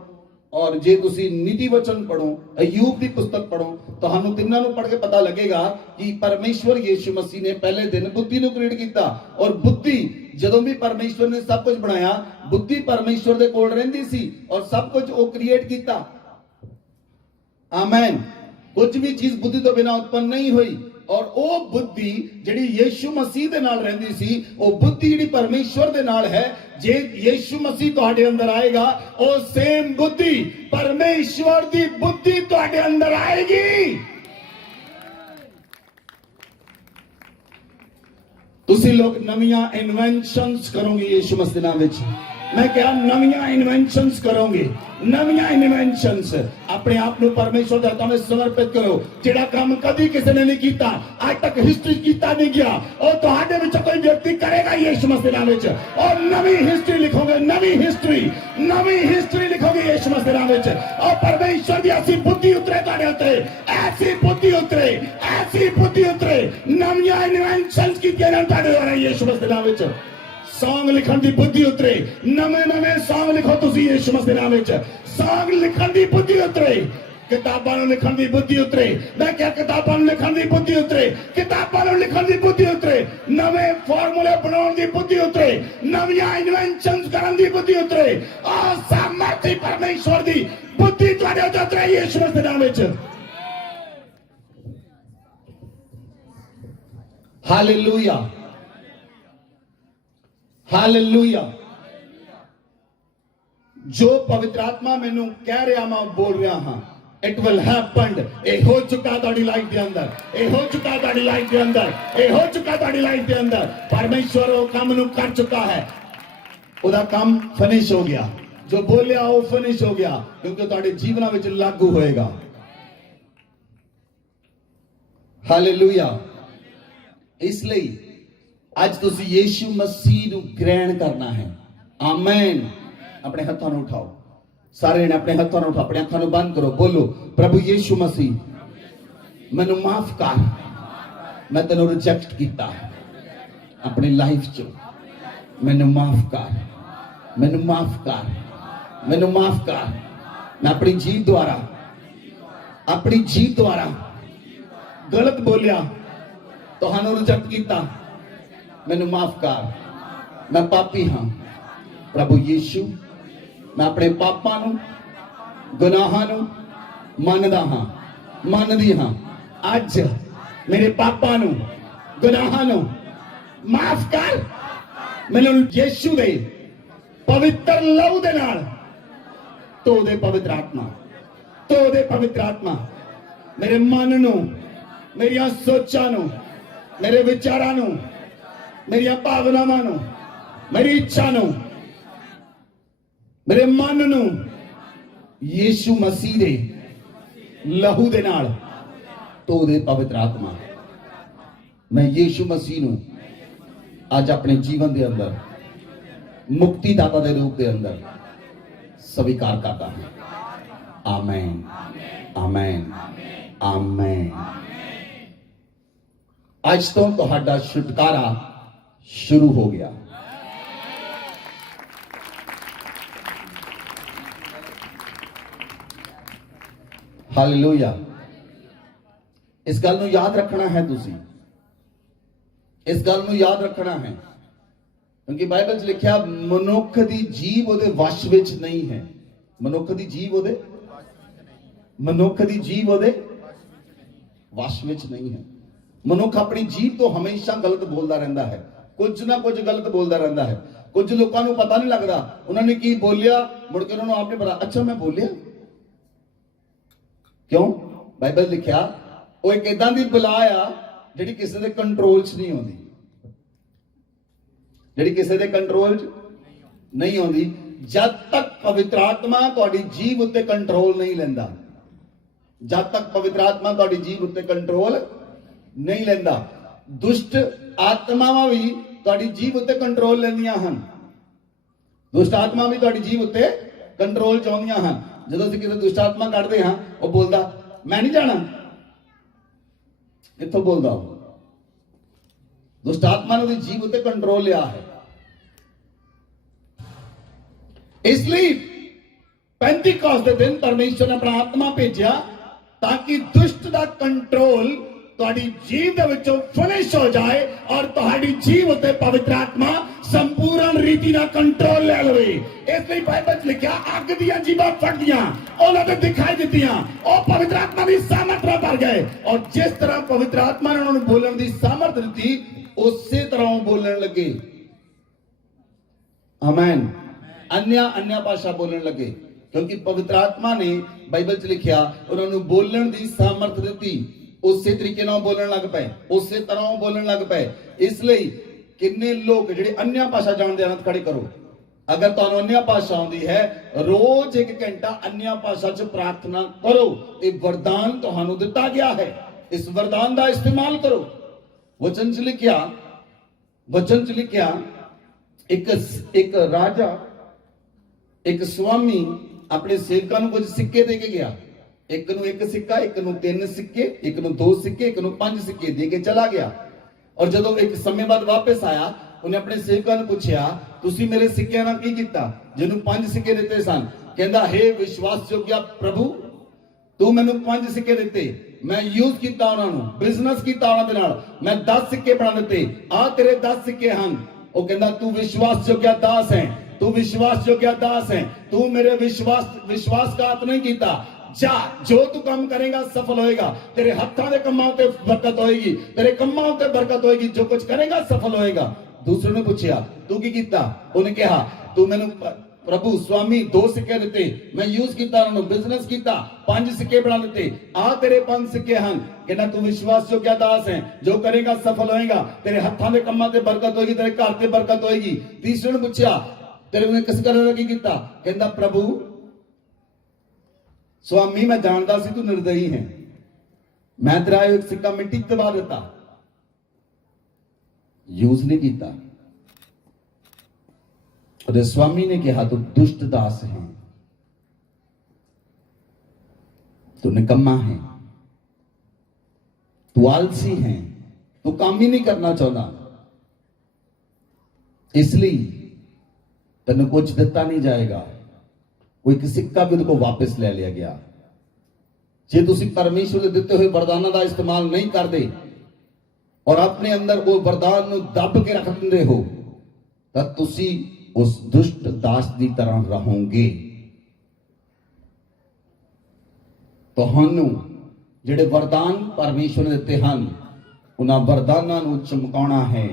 ਔਰ ਜੇ ਤੁਸੀਂ ਨੀਤੀ ਵਚਨ ਪੜੋ, ਅਯੂਬ ਦੀ ਪੁਸਤਕ ਪੜੋ, ਤੁਹਾਨੂੰ ਤਿੰਨਾਂ ਨੂੰ ਪੜ੍ਹ ਕੇ ਪਤਾ ਲੱਗੇਗਾ ਕਿ ਪਰਮੇਸ਼ਵਰ ਯੀਸ਼ੂ ਮਸੀਹ ਨੇ ਪਹਿਲੇ ਦਿਨ ਬੁੱਧੀ ਨੂੰ ਕ੍ਰੀਏਟ ਕੀਤਾ। ਔਰ ਬੁੱਧੀ ਜਦੋਂ ਵੀ ਪਰਮੇਸ਼ਵਰ ਨੇ ਸਭ ਕੁਝ ਬਣਾਇਆ, ਬੁੱਧੀ ਪਰਮੇਸ਼ਵਰ ਦੇ ਕੋਲ ਰਹਿੰਦੀ ਸੀ ਔਰ ਸਭ ਕੁਝ ਉਹ ਕ੍ਰੀਏਟ ਕੀਤਾ। ਆਮੇਨ। ਕੁਝ ਵੀ ਚੀਜ਼ ਬੁੱਧੀ ਤੋਂ ਬਿਨਾ ਉਤਪੰਨ ਨਹੀਂ ਹੋਈ। ਔਰ ਉਹ ਬੁੱਧੀ ਜਿਹੜੀ ਯੀਸ਼ੂ ਮਸੀਹ ਦੇ ਨਾਲ ਰਹਿੰਦੀ ਸੀ, ਉਹ ਬੁੱਧੀ ਜਿਹੜੀ ਪਰਮੇਸ਼ਵਰ ਦੇ ਨਾਲ ਹੈ, ਜੇ ਯੀਸ਼ੂ ਮਸੀਹ ਤੁਹਾਡੇ ਅੰਦਰ ਆਏਗਾ, ਉਹ ਸੇਮ ਬੁੱਧੀ ਪਰਮੇਸ਼ਵਰ ਦੀ ਬੁੱਧੀ ਤੁਹਾਡੇ ਅੰਦਰ ਆਏਗੀ। ਤੁਸੀਂ ਲੋਕ ਨਵੀਆਂ ਇਨਵੈਂਸ਼ਨਸ ਕਰੋਗੇ ਯੀਸ਼ੂ ਮਸੀਹ ਦੇ ਨਾਮ ਵਿੱਚ। मैं क्या नवियां इन्वेंशंस करोगे, नवियां इन्वेंशंस अपने आप ਨੂੰ ਪਰਮੇਸ਼ਵਰ ਦੇ ਹੱਥਾਂ ਵਿੱਚ ਸਮਰਪਿਤ ਕਰੋ। ਜਿਹੜਾ ਕੰਮ ਕਦੀ ਕਿਸੇ ਨੇ ਨਹੀਂ ਕੀਤਾ, ਅੱਜ ਤੱਕ ਹਿਸਟਰੀ ਕੀਤਾ ਨਹੀਂ ਗਿਆ, ਉਹ ਤੁਹਾਡੇ ਵਿੱਚ ਕੋਈ ਵਿਅਕਤੀ ਕਰੇਗਾ ਯੀਸ਼ੂ ਮਸੀਹ ਦੇ ਨਾਮ ਵਿੱਚ। ਔਰ ਨਵੀਂ ਹਿਸਟਰੀ ਲਿਖੋਗੇ, ਨਵੀਂ ਹਿਸਟਰੀ ਲਿਖੋਗੇ ਯੀਸ਼ੂ ਮਸੀਹ ਦੇ ਨਾਮ ਵਿੱਚ। ਔਰ ਪਰਮੇਸ਼ਵਰ ਦੀ ਐਸੀ ਬੁੱਧੀ ਉਤਰੇ ਤੁਹਾਡੇ ਉੱਤੇ, ਐਸੀ ਬੁੱਧੀ ਉਤਰੇ, ਨਵੀਆਂ ਇਨਵੈਂਸ਼ਨਸ ਕੀਤੀਆਂ ਜਾਣ ਤੁਹਾਡੇ ਦੁਆਰਾ ਯੀਸ਼ੂ ਮਸੀਹ ਦੇ ਨਾਮ ਵਿੱਚ। ਸੌਂਗ ਲਿਖਣ ਦੀ ਬੁੱਧੀ ਉਤਰੇ, ਨਵੇਂ ਸੌਂਗ ਲਿਖੋ ਤੁਸੀਂ ਯੀਸ਼ੂ ਮਸੀਹ ਦੇ ਨਾਮ ਵਿੱਚ। ਸੌਂਗ ਲਿਖਣ ਦੀ ਬੁੱਧੀ ਉਤਰੇ, ਕਿਤਾਬਾਂ ਨੂੰ ਲਿਖਣ ਦੀ ਬੁੱਧੀ ਉਤਰੇ। ਮੈਂ ਕਿਹਾ ਕਿਤਾਬਾਂ ਨੂੰ ਲਿਖਣ ਦੀ ਬੁੱਧੀ ਉਤਰੇ, ਨਵੇਂ ਫਾਰਮੂਲੇ ਬਣਾਉਣ ਦੀ ਬੁੱਧੀ ਉਤਰੇ, ਨਵੀਆਂ ਇਨਵੈਂਸ਼ਨਸ ਕਰਨ ਦੀ ਬੁੱਧੀ ਉਤਰੇ। ਆ ਸਮਰਥੀ ਪਰਮੇਸ਼ਵਰ ਦੀ ਬੁੱਧੀ ਤੁਹਾਡੇ ਉੱਤੇ ਉਤਰੇ ਯੀਸ਼ੂ ਮਸੀਹ ਦੇ ਨਾਮ ਵਿੱਚ। Hallelujah, hallelujah. ਜੋ ਪਵਿੱਤਰ ਆਤਮਾ ਮੈਨੂੰ ਕਹਿ ਰਿਹਾ, ਮੈਂ ਬੋਲ ਰਿਹਾ ਹਾਂ, ਇਟ ਵਿਲ ਹੈਪਨ। ਇਹ ਹੋ ਚੁੱਕਾ ਤੁਹਾਡੀ ਲਾਈਫ ਦੇ ਅੰਦਰ, ਪਰਮੇਸ਼ਵਰ ਉਹ ਕੰਮ ਨੂੰ ਕਰ ਚੁੱਕਾ ਹੈ। ਉਹਦਾ ਕੰਮ ਫਿਨਿਸ਼ ਹੋ ਗਿਆ। ਜੋ ਬੋਲਿਆ ਉਹ ਫਿਨਿਸ਼ ਹੋ ਗਿਆ, ਕਿਉਂਕਿ ਤੁਹਾਡੇ ਜੀਵਨਾਂ ਵਿੱਚ ਲਾਗੂ ਹੋਏਗਾ। ਹਾਲੇਲੂਇਆ। ਇਸ ਲਈ ਅੱਜ ਤੁਸੀਂ ਯੀਸ਼ੂ ਮਸੀਹ ਨੂੰ ਗ੍ਰਹਿਣ ਕਰਨਾ ਹੈ। ਆਮੇਨ। ਆਪਣੇ ਹੱਥਾਂ ਨੂੰ ਉਠਾਓ, ਸਾਰੇ ਨੇ ਆਪਣੇ ਹੱਥਾਂ ਨੂੰ ਉਠਾਓ, ਆਪਣੇ ਅੱਖਾਂ ਨੂੰ ਬੰਦ ਕਰੋ, ਬੋਲੋ, ਪ੍ਰਭੂ ਯੀਸ਼ੂ ਮਸੀਹ ਮੈਨੂੰ ਮਾਫ ਕਰ, ਮੈਂ ਤੈਨੂੰ ਰਿਜੈਕਟ ਕੀਤਾ ਆਪਣੀ ਲਾਈਫ ਚ। ਮੈਨੂੰ ਮਾਫ ਕਰ। ਮੈਂ ਆਪਣੀ ਜੀਭ ਦੁਆਰਾ ਗਲਤ ਬੋਲਿਆ, ਤੁਹਾਨੂੰ ਰਿਜੈਕਟ ਕੀਤਾ, ਮੈਨੂੰ ਮਾਫ ਕਰ। ਮੈਂ ਪਾਪੀ ਹਾਂ ਪ੍ਰਭੂ ਯੀਸ਼ੂ। ਮੈਂ ਆਪਣੇ ਪਾਪਾਂ ਨੂੰ, ਗੁਨਾਹਾਂ ਨੂੰ ਮੰਨਦੀ ਹਾਂ। ਅੱਜ ਮੇਰੇ ਪਾਪਾਂ ਨੂੰ, ਗੁਨਾਹਾਂ ਨੂੰ ਮਾਫ ਕਰ। ਮੈਨੂੰ ਯੀਸ਼ੂ ਦੇ ਪਵਿੱਤਰ ਲਹੂ ਦੇ ਨਾਲ ਧੋ ਦੇ ਪਵਿੱਤਰ ਆਤਮਾ। ਮੇਰੇ ਮਨ ਨੂੰ, ਮੇਰੀਆਂ ਸੋਚਾਂ ਨੂੰ, ਮੇਰੇ ਵਿਚਾਰਾਂ ਨੂੰ, ਮੇਰੀਆਂ ਭਾਵਨਾਵਾਂ ਨੂੰ, ਮੇਰੀ ਇੱਛਾ ਨੂੰ, ਮੇਰੇ ਮਨ ਨੂੰ ਯੀਸ਼ੂ ਮਸੀਹ ਦੇ ਲਹੂ ਦੇ ਨਾਲ ਧੋ ਦੇ ਪਵਿੱਤਰ ਆਤਮਾ। ਮੈਂ ਯੀਸ਼ੂ ਮਸੀਹ ਨੂੰ ਅੱਜ ਆਪਣੇ ਜੀਵਨ ਦੇ ਅੰਦਰ ਮੁਕਤੀ ਦਾਤਾ ਦੇ ਰੂਪ ਦੇ ਅੰਦਰ ਸਵੀਕਾਰ ਕਰਦਾ ਹਾਂ। Amen, amen, amen. ਅੱਜ ਤੋਂ ਤੁਹਾਡਾ ਛੁਟਕਾਰਾ शुरू हो गया। हालेलुया। इस गल नूं याद रखना है, तुसी इस गल नूं याद रखना है, क्योंकि बाइबल च लिखिया मनुख दी जीव ओदे वश विच नहीं है। मनुख दी जीव ओदे वश विच नहीं है। मनुख अपनी जीव तो हमेशा गलत बोलता रहता है, कुछ ना कुछ गलत बोलता रहता है। कुछ लोगों को पता नहीं लगता उन्होंने की बोलिया, मुड़ के उन्होंने आपने पता, अच्छा मैं बोलिया क्यों? बाइबल लिखिया वो एक इदां दी बला आ जिहड़ी किसी दे कंट्रोल च नहीं आउंदी, जिहड़ी किसी दे कंट्रोल च नहीं आउंदी। जब तक पवित्र आत्मा तुहाडी जीव उत्ते कंट्रोल नहीं लैंदा, जब तक पवित्र आत्मा तुहाडी जीव उत्ते कंट्रोल नहीं लैंदा। दुष्ट आत्मावां भी तुहाडी जीव उत्ते कंट्रोल लैंदियां हन। दुष्ट आत्मा भी तुहाडी जीव उत्ते कंट्रोल चाहुंदियां हन। जदों असीं किसी दुष्ट आत्मा कढदे हां, वो बोलदा मैं नहीं जाना, कित्थों बोलदा? दुष्ट आत्मा ने जीव उत्ते कंट्रोल लिया है। इसलिए ਪੈਂਤੀਕੋਸ ਦੇ ਦਿਨ ਪਰਮੇਸ਼ਰ ਨੇ ਆਪਣਾ ਆਤਮਾ ਭੇਜਿਆ ਤਾਂ ਕਿ ਦੁਸ਼ਟ ਦਾ ਕੰਟਰੋਲ ਤੁਹਾਡੀ ਜੀਵ ਦੇ ਵਿੱਚੋਂ ਫਿਨਿਸ਼ ਹੋ ਜਾਏ ਔਰ ਤੁਹਾਡੀ ਜੀਵ ਉਤੇ ਪਵਿੱਤਰ ਆਤਮਾ ਸੰਪੂਰਨ ਰੀਤੀ ਨਾਲ ਕੰਟਰੋਲ ਲੈ ਲਵੇ। ਇਸ ਲਈ ਬਾਈਬਲ 'ਚ ਲਿਖਿਆ ਅੱਗ ਦੀਆਂ ਜੀਵਾਂ ਫੜਦੀਆਂ ਉਹਨਾਂ ਨੂੰ ਦਿਖਾਈ ਦਿੱਤੀਆਂ, ਉਹ ਪਵਿੱਤਰ ਆਤਮਾ ਦੀ ਸਾਮਰਥ ਨਾਲ ਭਰ ਗਏ ਔਰ ਜਿਸ ਤਰ੍ਹਾਂ ਪਵਿੱਤਰ ਆਤਮਾ ਨੇ ਉਹਨਾਂ ਨੂੰ ਬੋਲਣ ਦੀ ਸਾਮਰਥ ਦਿੱਤੀ ਉਸੇ ਤਰ੍ਹਾਂ ਉਹ ਬੋਲਣ ਲੱਗੇ। ਆਮੇਨ। अन्य भाषा बोलने लगे क्योंकि पवित्र आत्मा ने बाइबल च लिखिया उन्होंने बोलने दी सामर्थ दी, उसे तरीके नाल बोलण लग पे, उसे तरह बोलण लग पे। इसलिए किन्ने लोग जिहड़े अन्य भाषा जानते हैं खड़े करो, अगर तुहानूं अन्य भाषा आउंदी है रोज 1 घंटा अन्य भाषा च प्रार्थना करो। ये वरदान तुहानूं दिता गया है, इस वरदान का इस्तेमाल करो। वचन च लिखिया एक राजा एक स्वामी अपने सेवकां नूं कुछ सिक्के दे के गया। एक नूं 1 सिक्का, एक नूं 3 सिक्के, एक नूं 2 सिक्के, एक नूं 5 सिक्के दे के चला गया। और जदों एक समय बाद वापस आया उन्हें अपने सेवकां नूं पूछया तुसी मेरे सिक्किਆਂ ਨਾਲ ਕੀ ਕੀਤਾ ਜਿਹਨੂੰ 5 ਸਿੱਕੇ ਦਿੱਤੇ ਸਨ। ਕਹਿੰਦਾ हे विश्वासयोग्य प्रभु तू मैनू 5 सिक्के दिते, मैं यूज किया उन्होंने, बिजनेस किया उन्होंने नाल, मैं 10 सिक्के बना दिते, आ तेरे 10 सिक्के हैं। वो कहता तू विश्वासयोग्य दास है, तू विश्वासयोग्य दास है, तू मेरे विश्वासघात नहीं किया। जा जो तू काम करेगा सफल होएगा, तेरे हाथों के कमां ते बरकत होएगी, तेरे कमां ते बरकत होएगी, जो कुछ करेगा सफल होएगा। दूसरे ने पूछा तू की कीता? उन्हें कहा तू मैनू प्रभु स्वामी 2 सिक्के दिते, मैं यूज किया उन्होंने, बिजनेस किया, 5 सिक्के बना दिते, आ तेरे 5 सिक्के हैं। कहना तू विश्वासयोग्य दास है, जो करेगा सफल होएगा, तेरे हाथों के कमां ते बरकत होएगी, तेरे घर ते बरकत होएगी। तीसरे ने पूछा तेरे में किस कारण की किया? कहता प्रभु स्वामी मैं जानता सी तू निर्दयी है, मैं तेरा एक सिक्का मिट्टी दबा देता, यूज नहीं किया। और स्वामी ने कहा तू दुष्ट दास है, तू निकम्मा है, तू आलसी है, तू काम ही नहीं करना चाहता, इसलिए तेन कुछ दिता नहीं जाएगा। कोई एक सिक्का भी उनको वापस ले लिया गया। जे तुसी परमेश्वर के दिते हुए वरदानों का इस्तेमाल नहीं करते और अपने अंदर वो वरदान नूं दब के रख देंदे हो तो तुसी उस दुष्ट दास की तरह रहोगे। तुहानूं जिहड़े वरदान परमेश्वर ने दिते हैं उन्हां वरदानां नूं चमकाउणा है,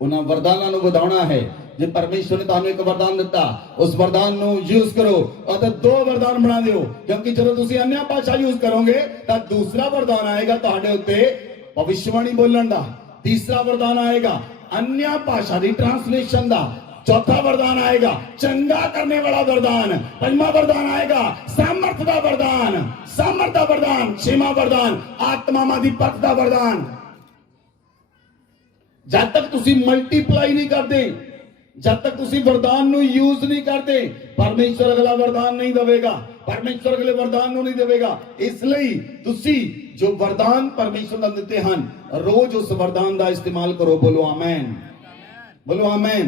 उन्हां वरदानां नूं वधाउणा है। जे परमेश्वर ने तुहानूं एक वरदान दिता उस वरदान नूं यूज करो और 2 वरदान बना दिओ, क्योंकि जब तुसीं अन्य भाषा यूज करोगे तो दूसरा वरदान आएगा तुहाडे उत्ते भविष्यवाणी बोलण दा, तीसरा वरदान आएगा अन्य भाषा दी ट्रांसलेशन दा, चौथा वरदान आएगा चंगा करने वाला वरदान, पंजवां वरदान आएगा सामर्थ दा वरदान, सामर्थ दा वरदान, छेवां वरदान आत्मावां दी परख दा वरदान। जब तक तुसीं मल्टीप्लाई नहीं करते, जब तक तुसी वरदान नूं यूज नहीं करते, परमेश्वर अगला वरदान नहीं देगा, परमेश्वर अगले वरदान नूं नहीं देगा। इसलिए तुसी जो वरदान परमेश्वर ने दिते हैं रोज उस वरदान का इस्तेमाल करो। बोलो आमीन, बोलो आमीन।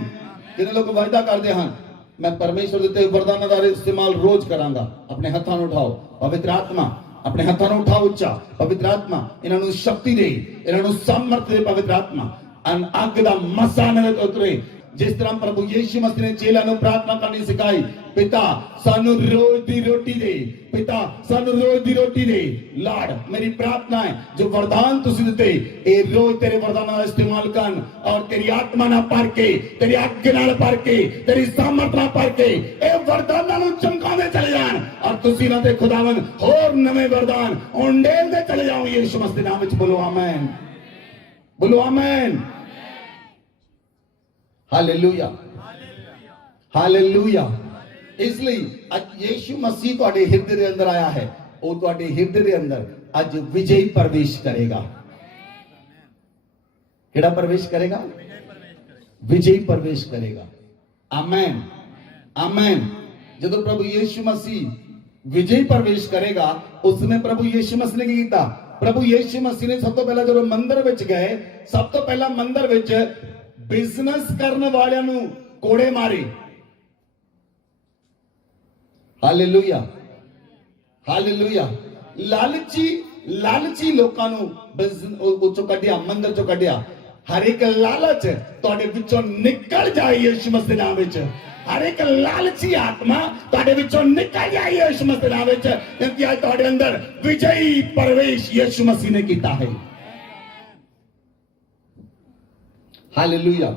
कितने लोग वायदा करते हैं मैं परमेश्वर दिते वरदान का इस्तेमाल रोज करांगा। अपने हाथों में उठाओ, पवित्र आत्मा अपने हाथों में उठाओ उच्चा, पवित्र आत्मा इन्हां नूं शक्ति दे, इन्हां नूं सामर्थ दे, पवित्र आत्मा अग दा मसा मेरे ते उतरे। जिस तरह प्रभु यीशु मसीह ने चेला नूं प्रार्थना करनी सिखाई, पिता सानू रोज दी रोटी दे, पिता सानू रोज दी रोटी दे। लाड मेरी प्रार्थना है जो वरदान तुसी दिते ए रोज तेरे वरदानां दा इस्तेमाल कर और तेरी आत्मा नाल भर के, तेरी आज्ञा नाल भर के, तेरी सामर्थ नाल भर के ए वरदानां नूं चमकांदे चले जाण और तुसी ना ते खुदावन होर नवे वरदान उंडेलदे चले जाओ यीशु मसीह दे नाम विच। बोलो आमीन, बोलो आमीन। Hallelujah, hallelujah. इसलिए आज यीशु मसीह तुहाडे हिरदे दे अंदर आया है, वो तुहाडे हिरदे दे अंदर आज विजयी प्रवेश करेगा। केड़ा प्रवेश करेगा? विजयी प्रवेश करेगा। आमीन, आमीन। जब प्रभु यीशु मसीह विजयी प्रवेश करेगा उसमें प्रभु यीशु मसीह ने किया? प्रभु यीशु मसीह ने सब तो पहला जब मंदिर विच गए, सब तो पहला मंदिर विच बिजनेस करने वाले कोड़े मारे। Hallelujah, hallelujah. ਲਾਲਚੀ ਲੋਕਾਂ ਨੂੰ ਉਹ ਚੋਂ ਕੱਢਿਆ, ਮੰਦਰ ਚੋਂ ਕੱਢਿਆ। ਹਰ ਇੱਕ ਲਾਲਚ ਤੁਹਾਡੇ ਵਿੱਚੋਂ ਨਿਕਲ ਜਾਏ ਯਿਸੂ ਮਸੀਹ ਦੇ ਨਾਮ ਵਿੱਚ। ਹਰ ਇੱਕ ਲਾਲਚੀ ਆਤਮਾ ਤੁਹਾਡੇ ਵਿੱਚੋਂ ਨਿਕਲ ਜਾਏ ਯਿਸੂ ਮਸੀਹ ਦੇ ਨਾਮ ਵਿੱਚ, ਕਿਉਂਕਿ ਅੱਜ ਤੁਹਾਡੇ ਅੰਦਰ ਵਿਜਈ ਪ੍ਰਵੇਸ਼ ਯਿਸੂ ਮਸੀਹ ਨੇ ਕੀਤਾ ਹੈ। ਹਾਲੇਲੂਇਆ।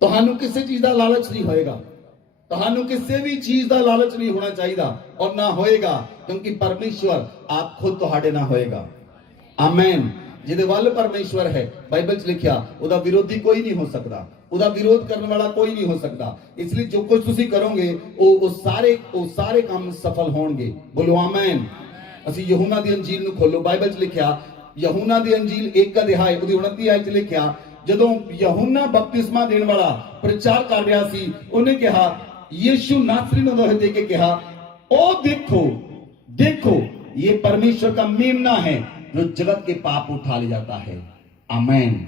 ਤੁਹਾਨੂੰ ਕਿਸੇ ਚੀਜ਼ ਦਾ ਲਾਲਚ ਨਹੀਂ ਹੋਏਗਾ, ਤੁਹਾਨੂੰ ਕਿਸੇ ਵੀ ਚੀਜ਼ ਦਾ ਲਾਲਚ ਨਹੀਂ ਹੋਣਾ ਚਾਹੀਦਾ ਔਰ ਨਾ ਹੋਏਗਾ, ਕਿਉਂਕਿ ਪਰਮੇਸ਼ਵਰ ਆਪ ਖੁਦ ਤੁਹਾਡੇ ਨਾਲ ਹੋਏਗਾ। ਆਮੇਨ। ਜਿਹਦੇ ਵੱਲ ਪਰਮੇਸ਼ਵਰ ਹੈ, ਬਾਈਬਲ 'ਚ ਲਿਖਿਆ, ਉਹਦਾ ਵਿਰੋਧੀ ਕੋਈ ਨਹੀਂ ਹੋ ਸਕਦਾ, ਉਹਦਾ ਵਿਰੋਧ ਕਰਨ ਵਾਲਾ ਕੋਈ ਨਹੀਂ ਹੋ ਸਕਦਾ। ਇਸ ਲਈ ਜੋ ਕੁਝ ਤੁਸੀਂ ਕਰੋਗੇ ਉਹ ਸਾਰੇ ਕੰਮ ਸਫਲ ਹੋਣਗੇ। ਬੋਲੋ ਆਮੇਨ। ਅਸੀਂ ਯਹੂਨਾ ਦੀ ਅੰਜੀਲ ਨੂੰ ਖੋਲੋ। ਬਾਈਬਲ 'ਚ ਲਿਖਿਆ, ਯਹੂਨਾ ਦੀ ਅੰਜੀਲ 1 ਅਧਿਆਇ ਉਹਦੀ 29 ਆਇਤ 'ਚ ਲਿਖਿਆ, ਜਦੋਂ ਯਹੂਨਾ ਬਪਤਿਸਮਾ ਦੇਣ ਵਾਲਾ ਪ੍ਰਚਾਰ ਕਰ ਰਿਹਾ ਸੀ, ਉਹਨੇ ਕਿਹਾ, यीशु नासरी ने उन्हें देख के कहा, ओ देखो ये परमेश्वर का मेमना है जो जगत के पाप उठा ले जाता है। आमीन।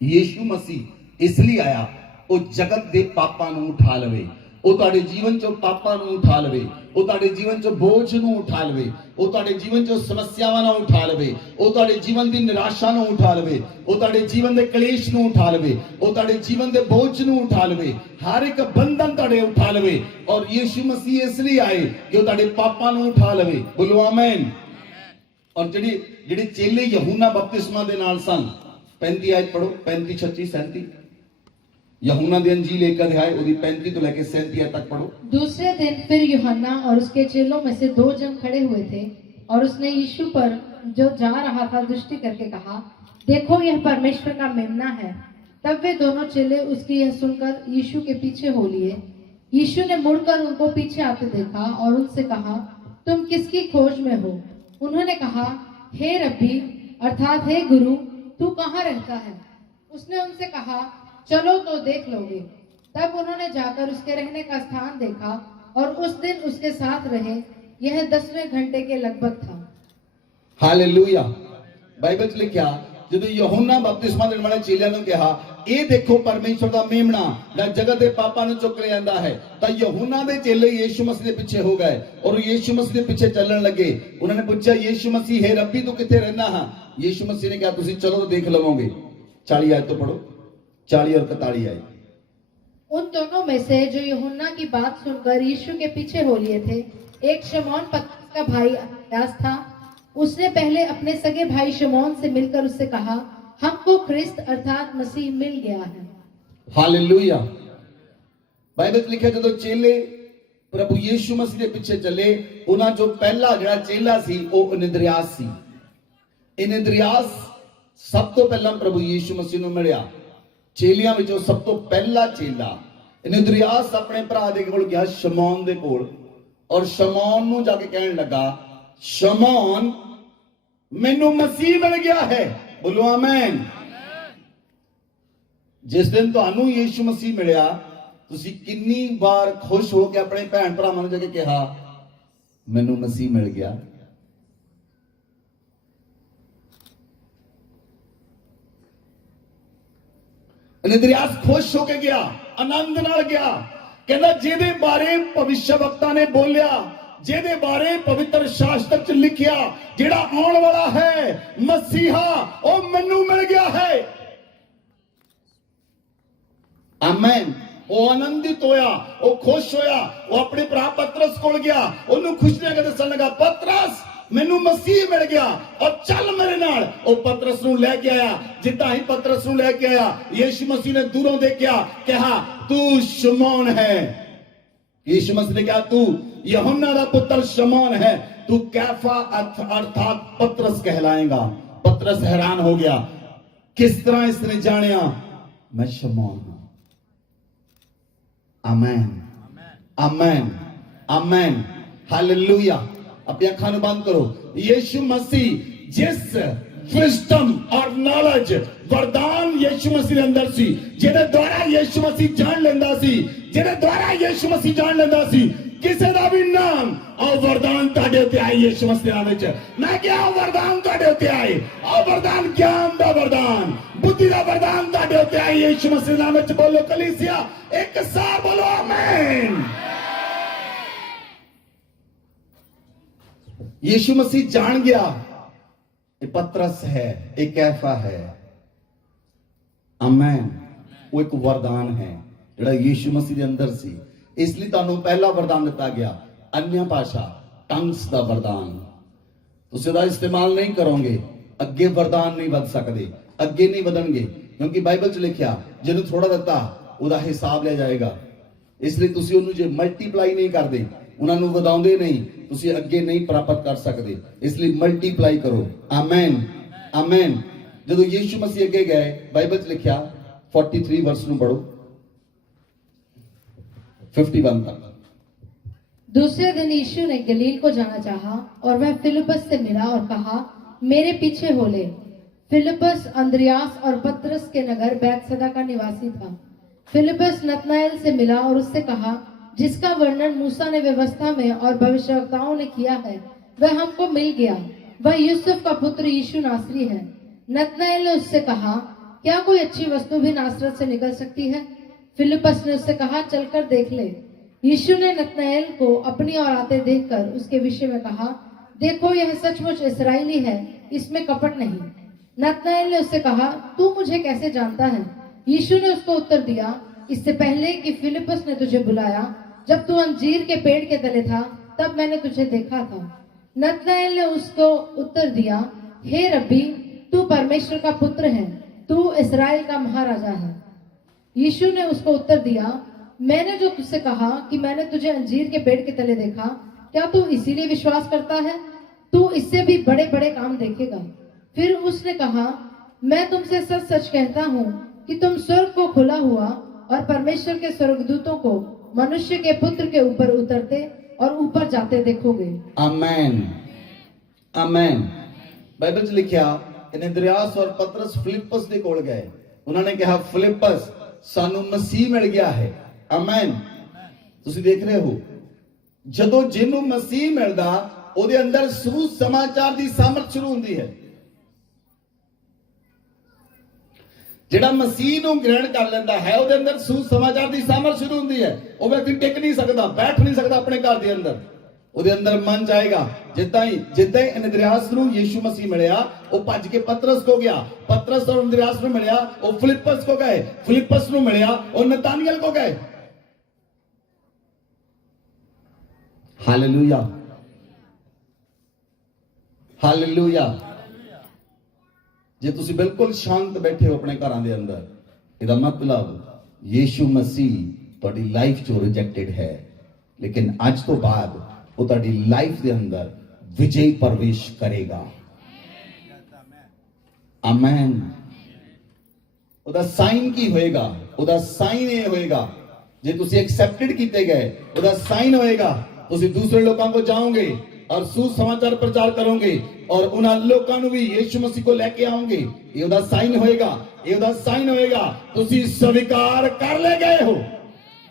यीशु मसीह इसलिए आया वो जगत दे पापां नूं उठा लवे, ਉਹ ਤੁਹਾਡੇ ਜੀਵਨ ਚੋਂ ਪਾਪਾਂ ਨੂੰ ਉਠਾ ਲਵੇ, ਉਹ ਤੁਹਾਡੇ ਜੀਵਨ ਚੋਂ ਬੋਝ ਨੂੰ ਉਠਾ ਲਵੇ, ਉਹ ਤੁਹਾਡੇ ਜੀਵਨ ਚੋਂ ਸਮੱਸਿਆਵਾਂ ਨੂੰ ਉਠਾ ਲਵੇ, ਉਹ ਤੁਹਾਡੇ ਜੀਵਨ ਦੀ ਨਿਰਾਸ਼ਾ ਨੂੰ ਉਠਾ ਲਵੇ, ਉਹ ਤੁਹਾਡੇ ਜੀਵਨ ਦੇ ਕਲੇਸ਼ ਨੂੰ ਉਠਾ ਲਵੇ, ਉਹ ਤੁਹਾਡੇ ਜੀਵਨ ਦੇ ਬੋਝ ਨੂੰ ਉਠਾ ਲਵੇ, ਹਰ ਇੱਕ ਬੰਧਨ ਤੁਹਾਡੇ ਉਠਾ ਲਵੇ। ਔਰ ਯਿਸੂ ਮਸੀਹ ਇਸ ਲਈ ਆਏ ਕਿ ਉਹ ਤੁਹਾਡੇ ਪਾਪਾਂ ਨੂੰ ਉਠਾ ਲਵੇ। ਬੋਲੋ ਆਮੇਨ। ਔਰ ਜਿਹੜੇ ਚੇਲੇ ਯਹੂਨਾ ਬਪਤਿਸਮਾ ਦੇ ਨਾਲ ਸਨ, 35 ਆਇਤ ਪੜੋ, 35 36 37 यूहन्ना दी अंजील 1 अध्याय उसकी 35 तो लेके 37 तक पढ़ो। दूसरे दिन फिर यूहन्ना और उसके चेलों में से 2 जन खड़े हुए थे और उसने यीशु पर जो जा रहा था दृष्टि करके कहा, देखो यह परमेश्वर का मेमना है। तब वे दोनों चेले उसकी यह सुनकर यीशु के पीछे हो लिए। यीशु ने मुड़कर उनको पीछे आते देखा और उनसे कहा, तुम किसकी खोज में हो? उन्होंने कहा, हे रब्बी अर्थात हे गुरु, तू कहाँ रहता है? उसने उनसे कहा, चलो तो देख लोगे। तब उन्होंने जाकर उसके रहने का स्थान देखा और उस दिन उसके साथ रहे। यह 10वें घंटे के लगभग था। हालेलुया। बाइबल च लिखा, जब यूहन्ना बपतिस्मा देने वाले चेलियां ने कहा, ये देखो परमेश्वर का मेमना जो जगत के पापां नूं चुक ले आंदा है, तो यूहन्ना दे चेले यीशु मसीह के पीछे हो गए और यीशु मसीह के पीछे चलने लगे। उन्होंने पूछा, यीशु मसीह हे रब्बी तू किथे रहना है? यीशु मसीह ने कहा, तुसी चलो तो देख लवोगे। 40 आयत तो पढ़ो, 40 और 41 आए। उन दोनों में से जो यूहन्ना की बात सुनकर यीशु के पीछे हो लिए थे, एक शमौन पतरस का भाई अंद्रयास था। उसने पहले अपने सगे भाई शमौन से मिलकर उससे कहा, हमको ख्रिस्त अर्थात मसीह मिल गया है। हालेलुया। बाइबल लिखा, जब चेले प्रभु यीशु मसीह के पीछे चले, उन्हां जो पहला जिहड़ा चेला सी वो अंद्रयास सी। अंद्रयास सब तो पहला प्रभु यीशु मसीह नूं मिलिया। चेलियां विचों सब तो पहला चेला अंद्रयास अपने भरा दे कोल गया, शमौन दे कोल, और शमौन नूं जाके कहण लगा, शमौन मैनू मसीह मिल गया है। बोलो आमीन। जिस दिन तुहानू यीशु मसीह मिलिया, तुसी कितनी बार खुश हो के अपने भैन भरावां नूं जाके कहा, मैनू मसीह मिल गया। अंद्रयास खुश होके गया, आनंद नाल गया, कहना जिहदे बारे भविष्यवक्ता ने बोलिया, जिहदे बारे पवित्र शास्त्र च लिखिया, जिहड़ा आउण वाला है मसीहा, ओ मैनू मिल गया है। आमीन। वो आनंदित होया, वो खुश होया, वो अपने भरा पतरस कोल गया, ओनू खुशियां के दसन लगा, पतरस मैनू मसीह मिल गया और चल मेरे नाल। ओ पतरस नूं लेके आया। जिद्दां ही पतरस नूं लेके आया, यीशु मसीह ने दूरों देखा, कहा, तू शमौन है। यीशु मसीह ने कहा, तू यूहन्ना दा पुत्र शमौन है, तू कैफा अर्थात पतरस कहलाएगा। पतरस हैरान हो गया, किस तरह इसने जानिया मैं शमौन हूं। आमीन, आमीन, आमीन, हालेलुया। अपनी अखां नूं बंद करो। यीशु मसीह जिस विजडम और नॉलेज वरदान यीशु मसीह के अंदर सी, जिहदे द्वारा यीशु मसीह जान लेंदा सी, जिहदे द्वारा यीशु मसीह जान लेंदा सी, किसी दा भी नाम और वरदान तुहाडे उत्ते आए यीशु मसीह दे नाम विच। मैं क्या वरदान तुहाडे उत्ते आए, और वरदान ज्ञान दा वरदान, बुद्धि दा वरदान तुहाडे उत्ते आए यीशु मसीह दे नाम विच। बोलो कलीसिया, एक साथ बोलो आमीन। यीशु मसीह जान गया ये पतरस है, ये कैफा है। आमेन। वो एक वरदान है ਜਿਹੜਾ ਯੀਸ਼ੂ ਮਸੀਹ ਦੇ ਅੰਦਰ ਸੀ। ਇਸ ਲਈ ਤੁਹਾਨੂੰ ਪਹਿਲਾ ਵਰਦਾਨ ਦਿੱਤਾ ਗਿਆ, अन्य भाषा, टंग्स ਦਾ ਵਰਦਾਨ। ਤੁਸੀਂ ਉਹਦਾ ਇਸਤੇਮਾਲ ਨਹੀਂ ਕਰੋਗੇ, ਅੱਗੇ ਵਰਦਾਨ ਨਹੀਂ ਵਧ ਸਕਦੇ, ਅੱਗੇ ਨਹੀਂ ਵਧਣਗੇ, ਕਿਉਂਕਿ ਬਾਈਬਲ 'ਚ ਲਿਖਿਆ ਜਿਹਨੂੰ ਥੋੜਾ ਦਿੱਤਾ ਉਹਦਾ ਹਿਸਾਬ ਲਿਆ ਜਾਏਗਾ। ਇਸ ਲਈ ਤੁਸੀਂ ਉਹਨੂੰ ਜੇ ਮਲਟੀਪਲਾਈ ਨਹੀਂ ਕਰਦੇ, ਉਹਨਾਂ ਨੂੰ ਵਧਾਉਂਦੇ ਨਹੀਂ, ਤੁਸੀਂ ਅੱਗੇ ਨਹੀਂ ਪ੍ਰਾਪਤ ਕਰ ਸਕਦੇ। ਇਸ ਲਈ ਮਲਟੀਪਲਾਈ ਕਰੋ। Amen, amen. ਜਦੋਂ ਯੀਸ਼ੂ ਮਸੀਹ ਅੱਗੇ ਗਏ, ਬਾਈਬਲ 'ਚ ਲਿਖਿਆ 43 ਵਰਸ ਨੂੰ ਪੜੋ, 51 तक। दूसरे दिन यीशु ने गलील को जाना चाहा और वह फिलिप्पस से मिला और कहा, मेरे पीछे हो ले। फिलिप्पस अंद्रयास और पतरस के नगर बैतसैदा का निवासी था। फिलिप्पस नतनाएल से मिला और उससे कहा, जिसका वर्णन मूसा ने व्यवस्था में और भविष्यवक्ताओं ने किया है, वह हमको मिल गया। वह यूसुफ का पुत्र यीशु नासरी है। नतनाएल ने उससे कहा, क्या कोई अच्छी वस्तु भी नासरत से निकल सकती है? फिलिप्पस ने उससे कहा, चलकर देख ले। यीशु ने नतनाएल को अपनी ओर आते देखकर उसके विषय में कहा, देखो यह सचमुच इस्राएली है, इसमें कपट नहीं। नतनाएल ने उससे कहा, तू मुझे कैसे जानता है? यीशु ने उसको उत्तर दिया, इससे पहले कि फिलिप्पस ने तुझे बुलाया, जब तू अंजीर के पेड़ के तले था, तब मैंने तुझे देखा था। नतनाएल ने उसको उत्तर दिया, हे रब्बी, तू परमेश्वर का पुत्र है, तू इस्राएल का महाराजा है। यीशु ने उसको उत्तर दिया, मैंने जो तुझसे कहा कि मैंने तुझे अंजीर के पेड़ के तले देखा, क्या तू इसीलिए विश्वास करता है? तू इससे भी बड़े बड़े काम देखेगा। फिर उसने कहा, मैं तुमसे सच सच कहता हूँ कि तुम स्वर्ग को खुला हुआ और परमेश्वर के स्वर्गदूतों को मनुष्य के पुत्र के ऊपर उतरते और ऊपर जाते देखोगे। आमेन, आमेन। बाइबल 'ਚ ਲਿਖਿਆ ਕਿ ਅੰਦਰਿਆਸ और पतरस फिलिप्पस ਦੇ ਕੋਲ ਗਏ। ਉਹਨਾਂ ਨੇ ਕਿਹਾ, ਫਿਲਿप्पस ਸਾਨੂੰ ਮਸੀਹ ਮਿਲ ਗਿਆ ਹੈ। ਆਮੇਨ। ਤੁਸੀਂ ਦੇਖ ਰਹੇ ਹੋ, ਜਦੋਂ ਜਿਹਨੂੰ ਮਸੀਹ ਮਿਲਦਾ ਉਹਦੇ ਅੰਦਰ ਸੁਸਮਾਚਾਰ ਦੀ ਸਾਮਰਥ ਸ਼ੁਰੂ ਹੁੰਦੀ ਹੈ। ਜਿਹੜਾ ਮਸੀਹ ਨੂੰ ਗ੍ਰਹਿਣ ਕਰ ਲੈਂਦਾ ਹੈ, ਉਹਦੇ ਅੰਦਰ ਸੁਸਮਾਚਾਰ ਦੀ ਸਾਮਰਥ ਸ਼ੁਰੂ ਹੁੰਦੀ ਹੈ। ਉਹ ਵਿਅਕਤੀ ਟਿਕ ਨਹੀਂ ਸਕਦਾ, ਬੈਠ ਨਹੀਂ ਸਕਦਾ ਆਪਣੇ ਘਰ ਦੇ ਅੰਦਰ। ਉਹਦੇ ਅੰਦਰ ਮਨ ਚਾਹੇਗਾ। ਜਿੱਦਾਂ ਹੀ ਅੰਦਰਿਆਸ ਨੂੰ ਯੀਸ਼ੂ ਮਸੀਹ ਮਿਲਿਆ, ਉਹ ਭੱਜ ਕੇ ਪਤਰਸ ਕੋ ਗਿਆ। ਪਤਰਸ ਔਰ ਅੰਦਰਿਆਸ ਨੂੰ ਮਿਲਿਆ, ਉਹ ਫਿਲਿप्पस ਕੋ ਗਏ। ਫਿਲਿप्पस ਨੂੰ ਮਿਲਿਆ, ਉਹ ਨਤਾਨੀਏਲ ਕੋ ਗਏ। Hallelujah, hallelujah. ਜੇ ਤੁਸੀਂ ਬਿਲਕੁਲ ਸ਼ਾਂਤ ਬੈਠੇ ਹੋ ਆਪਣੇ ਘਰਾਂ ਦੇ ਅੰਦਰ, ਇਹਦਾ ਮਤਲਬ ਯੀਸ਼ੂ ਮਸੀਹ ਤੁਹਾਡੀ ਲਾਈਫ 'ਚੋਂ ਰਿਜੈਕਟਡ ਹੈ, ਲੇਕਿਨ ਅੱਜ ਤੋਂ ਬਾਅਦ ਉਹ ਤੁਹਾਡੀ ਲਾਈਫ ਦੇ ਅੰਦਰ ਵਿਜੇ ਪ੍ਰਵੇਸ਼ ਕਰੇਗਾ। ਆਮੇਨ। ਉਹਦਾ ਸਾਈਨ ਕੀ ਹੋਏਗਾ? ਉਹਦਾ ਸਾਈਨ ਇਹ ਹੋਏਗਾ, ਜੇ ਤੁਸੀਂ ਐਕਸੈਪਟਡ ਕੀਤੇ ਗਏ, ਉਹਦਾ ਸਾਈਨ ਹੋਏਗਾ, ਤੁਸੀਂ ਦੂਸਰੇ ਲੋਕਾਂ ਕੋ ਜਾਓਗੇ और सुसमाचार प्रचार करोगे और उन्हां लोकां नूं भी यीशु मसीह को लेके आओगे। ये ਉਹਦਾ साइन होएगा, ये ਉਹਦਾ साइन होएगा। ਤੁਸੀਂ स्वीकार कर ले गए हो,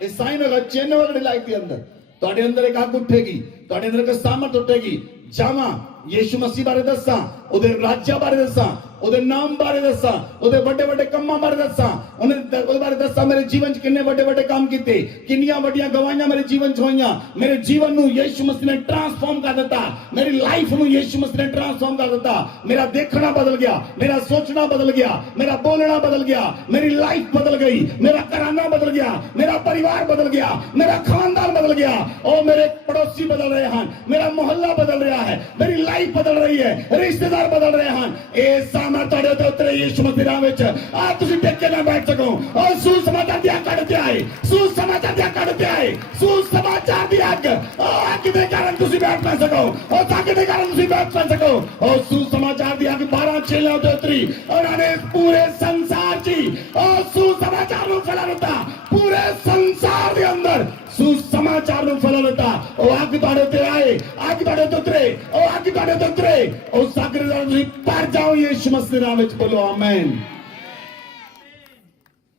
ये साइन होगा, चिन्ह होगा ਤੁਹਾਡੀ ਲਾਈਫ ਦੇ ਅੰਦਰ। ਤੁਹਾਡੇ ਅੰਦਰ ਇੱਕ ਅੱਗ ਉੱਠੇਗੀ, ਤੁਹਾਡੇ ਅੰਦਰ ਇੱਕ ਸਾਮਰਥ ਉੱਠੇਗੀ। ਜਾਵਾਂ ਯੀਸ਼ੂ ਮਸੀਹ ਬਾਰੇ ਦੱਸਾਂ, ਉਹਦੇ ਰਾਜ ਬਾਰੇ ਦੱਸਾਂ, ਉਹਦੇ ਨਾਮ ਬਾਰੇ ਦੱਸਾਂ, ਉਹਦੇ ਵੱਡੇ ਵੱਡੇ ਕੰਮਾਂ ਬਾਰੇ ਦੱਸਾਂ, ਉਹਦੇ ਬਾਰੇ ਦੱਸਾਂ ਮੇਰੇ ਜੀਵਨ 'ਚ ਕਿੰਨੇ ਵੱਡੇ ਵੱਡੇ ਕੰਮ ਕੀਤੇ, ਕਿੰਨੀਆਂ ਵੱਡੀਆਂ ਗਵਾਹੀਆਂ ਮੇਰੇ ਜੀਵਨ 'ਚ ਹੋਈਆਂ। ਮੇਰੇ ਜੀਵਨ ਨੂੰ ਯੀਸ਼ੂ ਮਸੀਹ ਨੇ ਟਰਾਂਸਫਾਰਮ ਕਰ ਦਿੱਤਾ, ਮੇਰੀ ਲਾਈਫ ਨੂੰ ਯੀਸ਼ੂ ਮਸੀਹ ਨੇ ਟਰਾਂਸਫਾਰਮ ਕਰ ਦਿੱਤਾ। ਮੇਰਾ ਦੇਖਣਾ ਬਦਲ ਗਿਆ, ਮੇਰਾ ਸੋਚਣਾ ਬਦਲ ਗਿਆ, ਮੇਰਾ ਬੋਲਣਾ ਬਦਲ ਗਿਆ, ਮੇਰੀ ਲਾਈਫ ਬਦਲ ਗਈ, ਮੇਰਾ ਘਰਾਨਾ ਬਦਲ ਗਿਆ, ਮੇਰਾ ਪਰਿਵਾਰ ਬਦਲ ਗਿਆ, ਮੇਰਾ ਖਾਨਦਾਨ ਬਦਲ ਗਿਆ। ਉਹ ਮੇਰੇ ਪੜੋਸੀ ਬਦਲ ਰਹੇ ਹਨ, ਮੇਰਾ ਮੁਹੱਲਾ ਬਦਲ ਰਿਹਾ ਹੈ, ਮੇਰੀ ਲਾਈਫ ਬਦਲ ਰਹੀ ਹੈ, ਰਿਸ਼ਤੇਦਾਰ ਬਦਲ ਰਹੇ ਹਨ। ਇਹ ਸਾਮਰਥ ਤੁਹਾਡੇ ਉੱਤੇ ਉਤਰੇ ਯੀਸ਼ੂ ਮਸੀਹ ਦੇ ਨਾਮ ਵਿੱਚ। ਆ ਤੁਸੀਂ ਟਿਕ ਕੇ ਨਾ ਬੈਠ ਸਕੋ। ਔਰ ਸੁਸਮਾਚਾਰ ਦੀ ਅੱਗ ਕੱਢਦੇ ਆਏ, ਸੁਸਮਾਚਾਰ ਦੀ ਅੱਗ ਕੱਢਦੇ ਆਏ, ਸੁਸਮਾਚਾਰ ਦੀ ਅੱਗ। ਉਹ ਅੱਗ ਦੇ ਕਾਰਨ ਤੁਸੀਂ ਬੈਠ ਨਾ ਸਕੋ, ਉਹ ਅੱਗ ਦੇ ਕਾਰਨ ਤੁਸੀਂ ਬੈਠ ਨਾ ਸਕੋ। ਉਹ ਸੁਸਮਾਚਾਰ ਦੀ ਅੱਗ 12 ਚੇਲਿਆਂ ਉੱਤੇ ਉਤਰੀ। ਉਹਨਾਂ ਨੇ ਪੂਰੇ ਸੰਸਾਰ 'ਚ ਉਹ ਸੁਸਮਾਚਾਰ ਨੂੰ ਫੈਲਾ ਦਿੱਤਾ, ਪੂਰੇ ਸੰਸਾਰ ਦੇ ਅੰਦਰ सुसमाचार ਨੂੰ ਫੈਲਾ ਦਿੱਤਾ। ਉਹ ਅੱਗ ਤੁਹਾਡੇ ਉੱਤੇ ਆਏ, ਅੱਗ ਤੁਹਾਡੇ ਉੱਤੇ ਉਤਰੇ, ਉਹ ਅੱਗ ਤੁਹਾਡੇ ਉੱਤੇ ਉਤਰੇ। ਉਸ ਅੱਗ ਦੇ ਨਾਲ ਤੁਸੀਂ ਭਰ ਜਾਓ ਯੀਸ਼ੂ ਮਸੀਹ ਦੇ ਨਾਮ ਵਿੱਚ। ਬੋਲੋ ਆਮੇਨ,